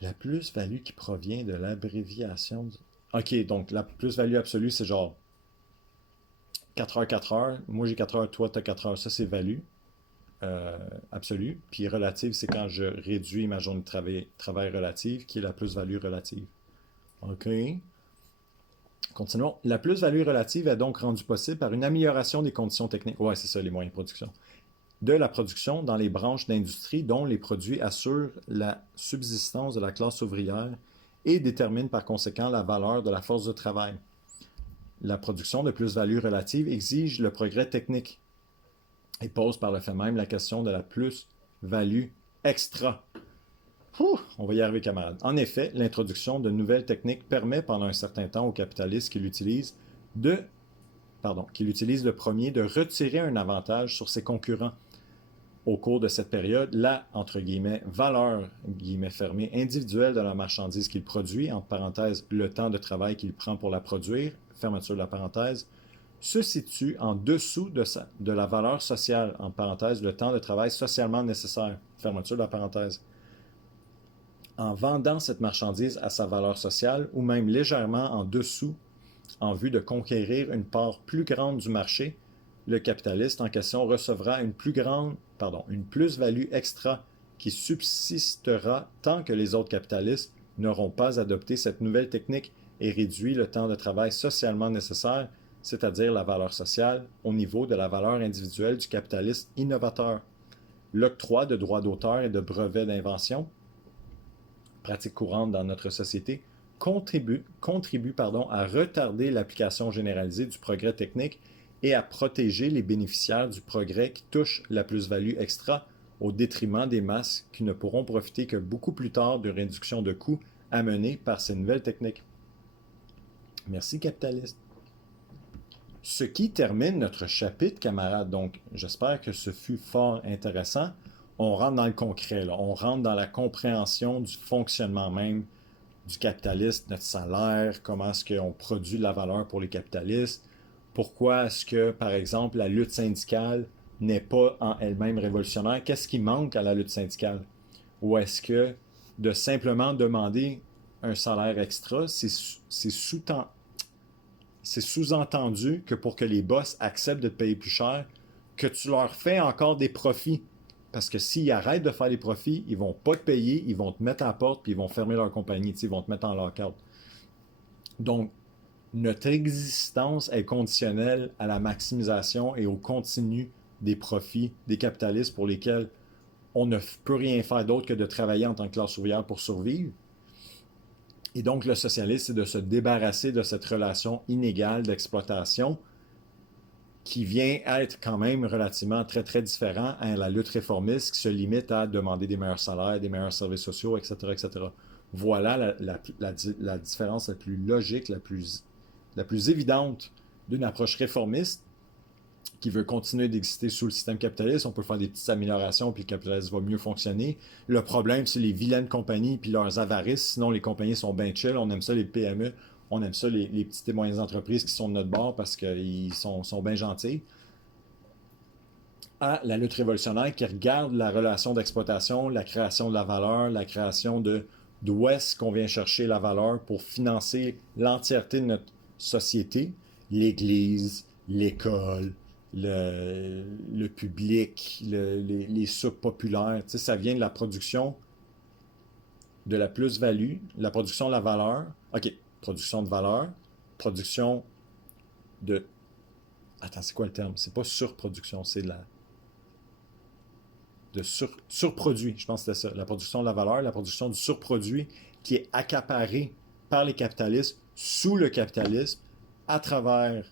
La plus-value qui provient de l'abréviation du... OK, donc la plus-value absolue, c'est genre 4 heures, 4 heures. Moi, j'ai 4 heures, toi, tu as 4 heures. Ça, c'est value. absolue, puis relative, c'est quand je réduis ma journée de travail relative, qui est la plus-value relative. OK. Continuons. La plus-value relative est donc rendue possible par une amélioration des conditions techniques. Ouais, c'est ça, les moyens de production. De la production dans les branches d'industrie dont les produits assurent la subsistance de la classe ouvrière et déterminent par conséquent la valeur de la force de travail. La production de plus-value relative exige le progrès technique et pose par le fait même la question de la plus-value extra. On va y arriver, camarades. En effet, l'introduction de nouvelles techniques permet pendant un certain temps aux capitalistes qui l'utilisent le premier de retirer un avantage sur ses concurrents. Au cours de cette période, la, entre guillemets, valeur, guillemets fermés, individuelle de la marchandise qu'il produit, entre parenthèses, le temps de travail qu'il prend pour la produire, fermeture de la parenthèse, se situe en dessous de la valeur sociale, entre parenthèses, le temps de travail socialement nécessaire, fermeture de la parenthèse. En vendant cette marchandise à sa valeur sociale, ou même légèrement en dessous, en vue de conquérir une part plus grande du marché, le capitaliste en question recevra une plus-value extra qui subsistera tant que les autres capitalistes n'auront pas adopté cette nouvelle technique et réduit le temps de travail socialement nécessaire, c'est-à-dire la valeur sociale, au niveau de la valeur individuelle du capitaliste innovateur. L'octroi de droits d'auteur et de brevets d'invention, pratique courante dans notre société, contribue à retarder l'application généralisée du progrès technique et à protéger les bénéficiaires du progrès qui touche la plus-value extra au détriment des masses qui ne pourront profiter que beaucoup plus tard de réduction de coûts amenée par ces nouvelles techniques. Merci, capitaliste. Ce qui termine notre chapitre, camarades. Donc, j'espère que ce fut fort intéressant. On rentre dans le concret, là. On rentre dans la compréhension du fonctionnement même du capitaliste, notre salaire, comment est-ce qu'on produit de la valeur pour les capitalistes, pourquoi est-ce que, par exemple, la lutte syndicale n'est pas en elle-même révolutionnaire, qu'est-ce qui manque à la lutte syndicale? Ou est-ce que de simplement demander un salaire extra, c'est sous-entendu que pour que les boss acceptent de te payer plus cher, que tu leur fais encore des profits. Parce que s'ils arrêtent de faire des profits, ils vont pas te payer, ils vont te mettre à la porte, puis ils vont fermer leur compagnie, ils vont te mettre en lock-out. Donc, notre existence est conditionnelle à la maximisation et au continu des profits des capitalistes pour lesquels on ne peut rien faire d'autre que de travailler en tant que classe ouvrière pour survivre. Et donc, le socialisme, c'est de se débarrasser de cette relation inégale d'exploitation qui vient être quand même relativement très, très différent à la lutte réformiste qui se limite à demander des meilleurs salaires, des meilleurs services sociaux, etc., etc. Voilà la différence la plus logique, la plus évidente d'une approche réformiste qui veut continuer d'exister sous le système capitaliste. On peut faire des petites améliorations, puis le capitalisme va mieux fonctionner. Le problème, c'est les vilaines compagnies puis leurs avarices. Sinon, les compagnies sont bien chill. On aime ça, les PME. On aime ça, les petites et moyennes entreprises qui sont de notre bord parce qu'ils sont bien gentils. À la lutte révolutionnaire qui regarde la relation d'exploitation, la création de la valeur, la création d'où est-ce qu'on vient chercher la valeur pour financer l'entièreté de notre société, l'Église, l'école, le public, les souks populaires. Tu sais, ça vient de la production de la plus-value, la production de la valeur. OK, production de valeur, production de... Attends, c'est quoi le terme? C'est pas surproduction, c'est surproduit. Je pense que c'était ça. La production de la valeur, la production du surproduit qui est accaparé par les capitalistes sous le capitalisme à travers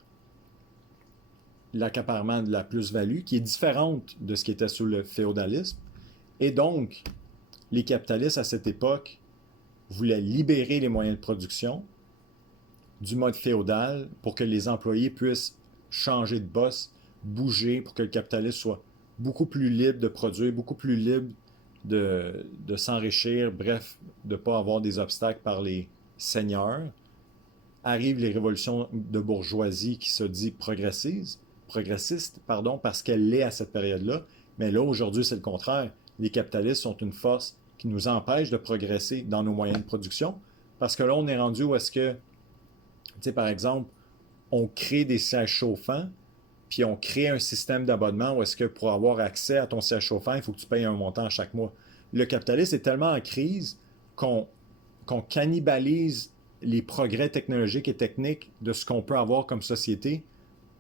l'accaparement de la plus-value qui est différente de ce qui était sous le féodalisme. Et donc, les capitalistes à cette époque voulaient libérer les moyens de production du mode féodal pour que les employés puissent changer de boss, bouger, pour que le capitaliste soit beaucoup plus libre de produire, beaucoup plus libre de s'enrichir, bref, de ne pas avoir des obstacles par les seigneurs. Arrivent les révolutions de bourgeoisie qui se dit progressiste, parce qu'elle l'est à cette période-là. Mais là, aujourd'hui, c'est le contraire. Les capitalistes sont une force qui nous empêche de progresser dans nos moyens de production. Parce que là, on est rendu où est-ce que, tu sais, par exemple, on crée des sièges chauffants, puis on crée un système d'abonnement où est-ce que pour avoir accès à ton siège chauffant, il faut que tu payes un montant chaque mois. Le capitalisme est tellement en crise qu'on cannibalise les progrès technologiques et techniques de ce qu'on peut avoir comme société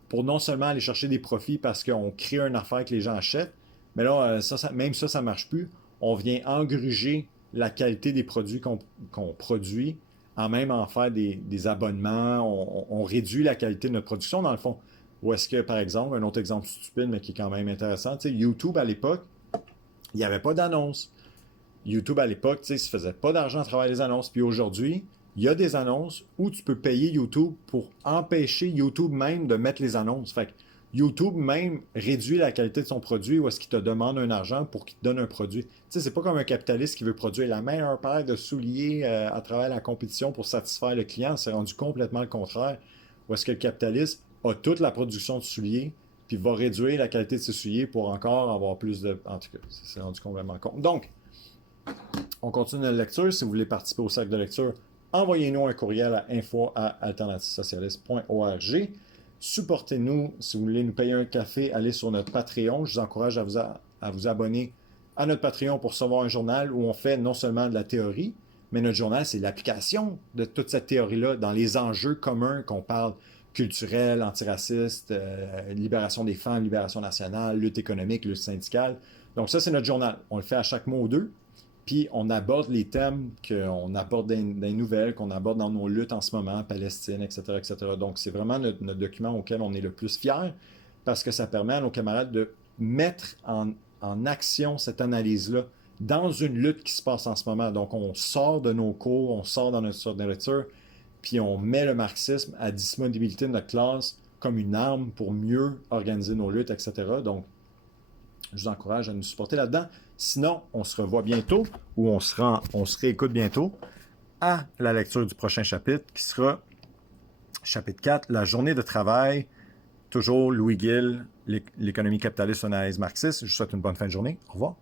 pour non seulement aller chercher des profits parce qu'on crée une affaire que les gens achètent, mais là, même ça ne marche plus. On vient engruger la qualité des produits qu'on produit, même en faire des abonnements. On réduit la qualité de notre production, dans le fond. Ou est-ce que, par exemple, un autre exemple stupide, mais qui est quand même intéressant, YouTube, à l'époque, il n'y avait pas d'annonces. YouTube, à l'époque, il ne se faisait pas d'argent à travers les annonces. Puis aujourd'hui, il y a des annonces où tu peux payer YouTube pour empêcher YouTube même de mettre les annonces. Fait que YouTube même réduit la qualité de son produit ou est-ce qu'il te demande un argent pour qu'il te donne un produit. Tu sais, c'est pas comme un capitaliste qui veut produire la meilleure paire de souliers à travers la compétition pour satisfaire le client. C'est rendu complètement le contraire. Ou est-ce que le capitaliste a toute la production de souliers puis va réduire la qualité de ses souliers pour encore avoir plus de... En tout cas, c'est rendu complètement con. Donc, on continue la lecture. Si vous voulez participer au cercle de lecture, envoyez-nous un courriel à info@alternativesocialiste.org. Supportez-nous. Si vous voulez nous payer un café, allez sur notre Patreon. Je vous encourage à vous abonner à notre Patreon pour recevoir un journal où on fait non seulement de la théorie, mais notre journal, c'est l'application de toute cette théorie-là dans les enjeux communs qu'on parle, culturels, antiracistes, libération des femmes, libération nationale, lutte économique, lutte syndicale. Donc ça, c'est notre journal. On le fait à chaque mois ou deux. Puis on aborde les thèmes qu'on aborde dans les nouvelles, qu'on aborde dans nos luttes en ce moment, Palestine, etc., etc. Donc c'est vraiment notre document auquel on est le plus fier parce que ça permet à nos camarades de mettre en action cette analyse-là dans une lutte qui se passe en ce moment. Donc on sort de nos cours, on sort dans notre sorte de lecture, puis on met le marxisme à disponibilité de notre classe comme une arme pour mieux organiser nos luttes, etc. Donc je vous encourage à nous supporter là-dedans. Sinon, on se revoit bientôt ou on se réécoute bientôt à la lecture du prochain chapitre qui sera chapitre 4, la journée de travail. Toujours Louis Gill, l'économie capitaliste, une analyse marxiste. Je vous souhaite une bonne fin de journée. Au revoir.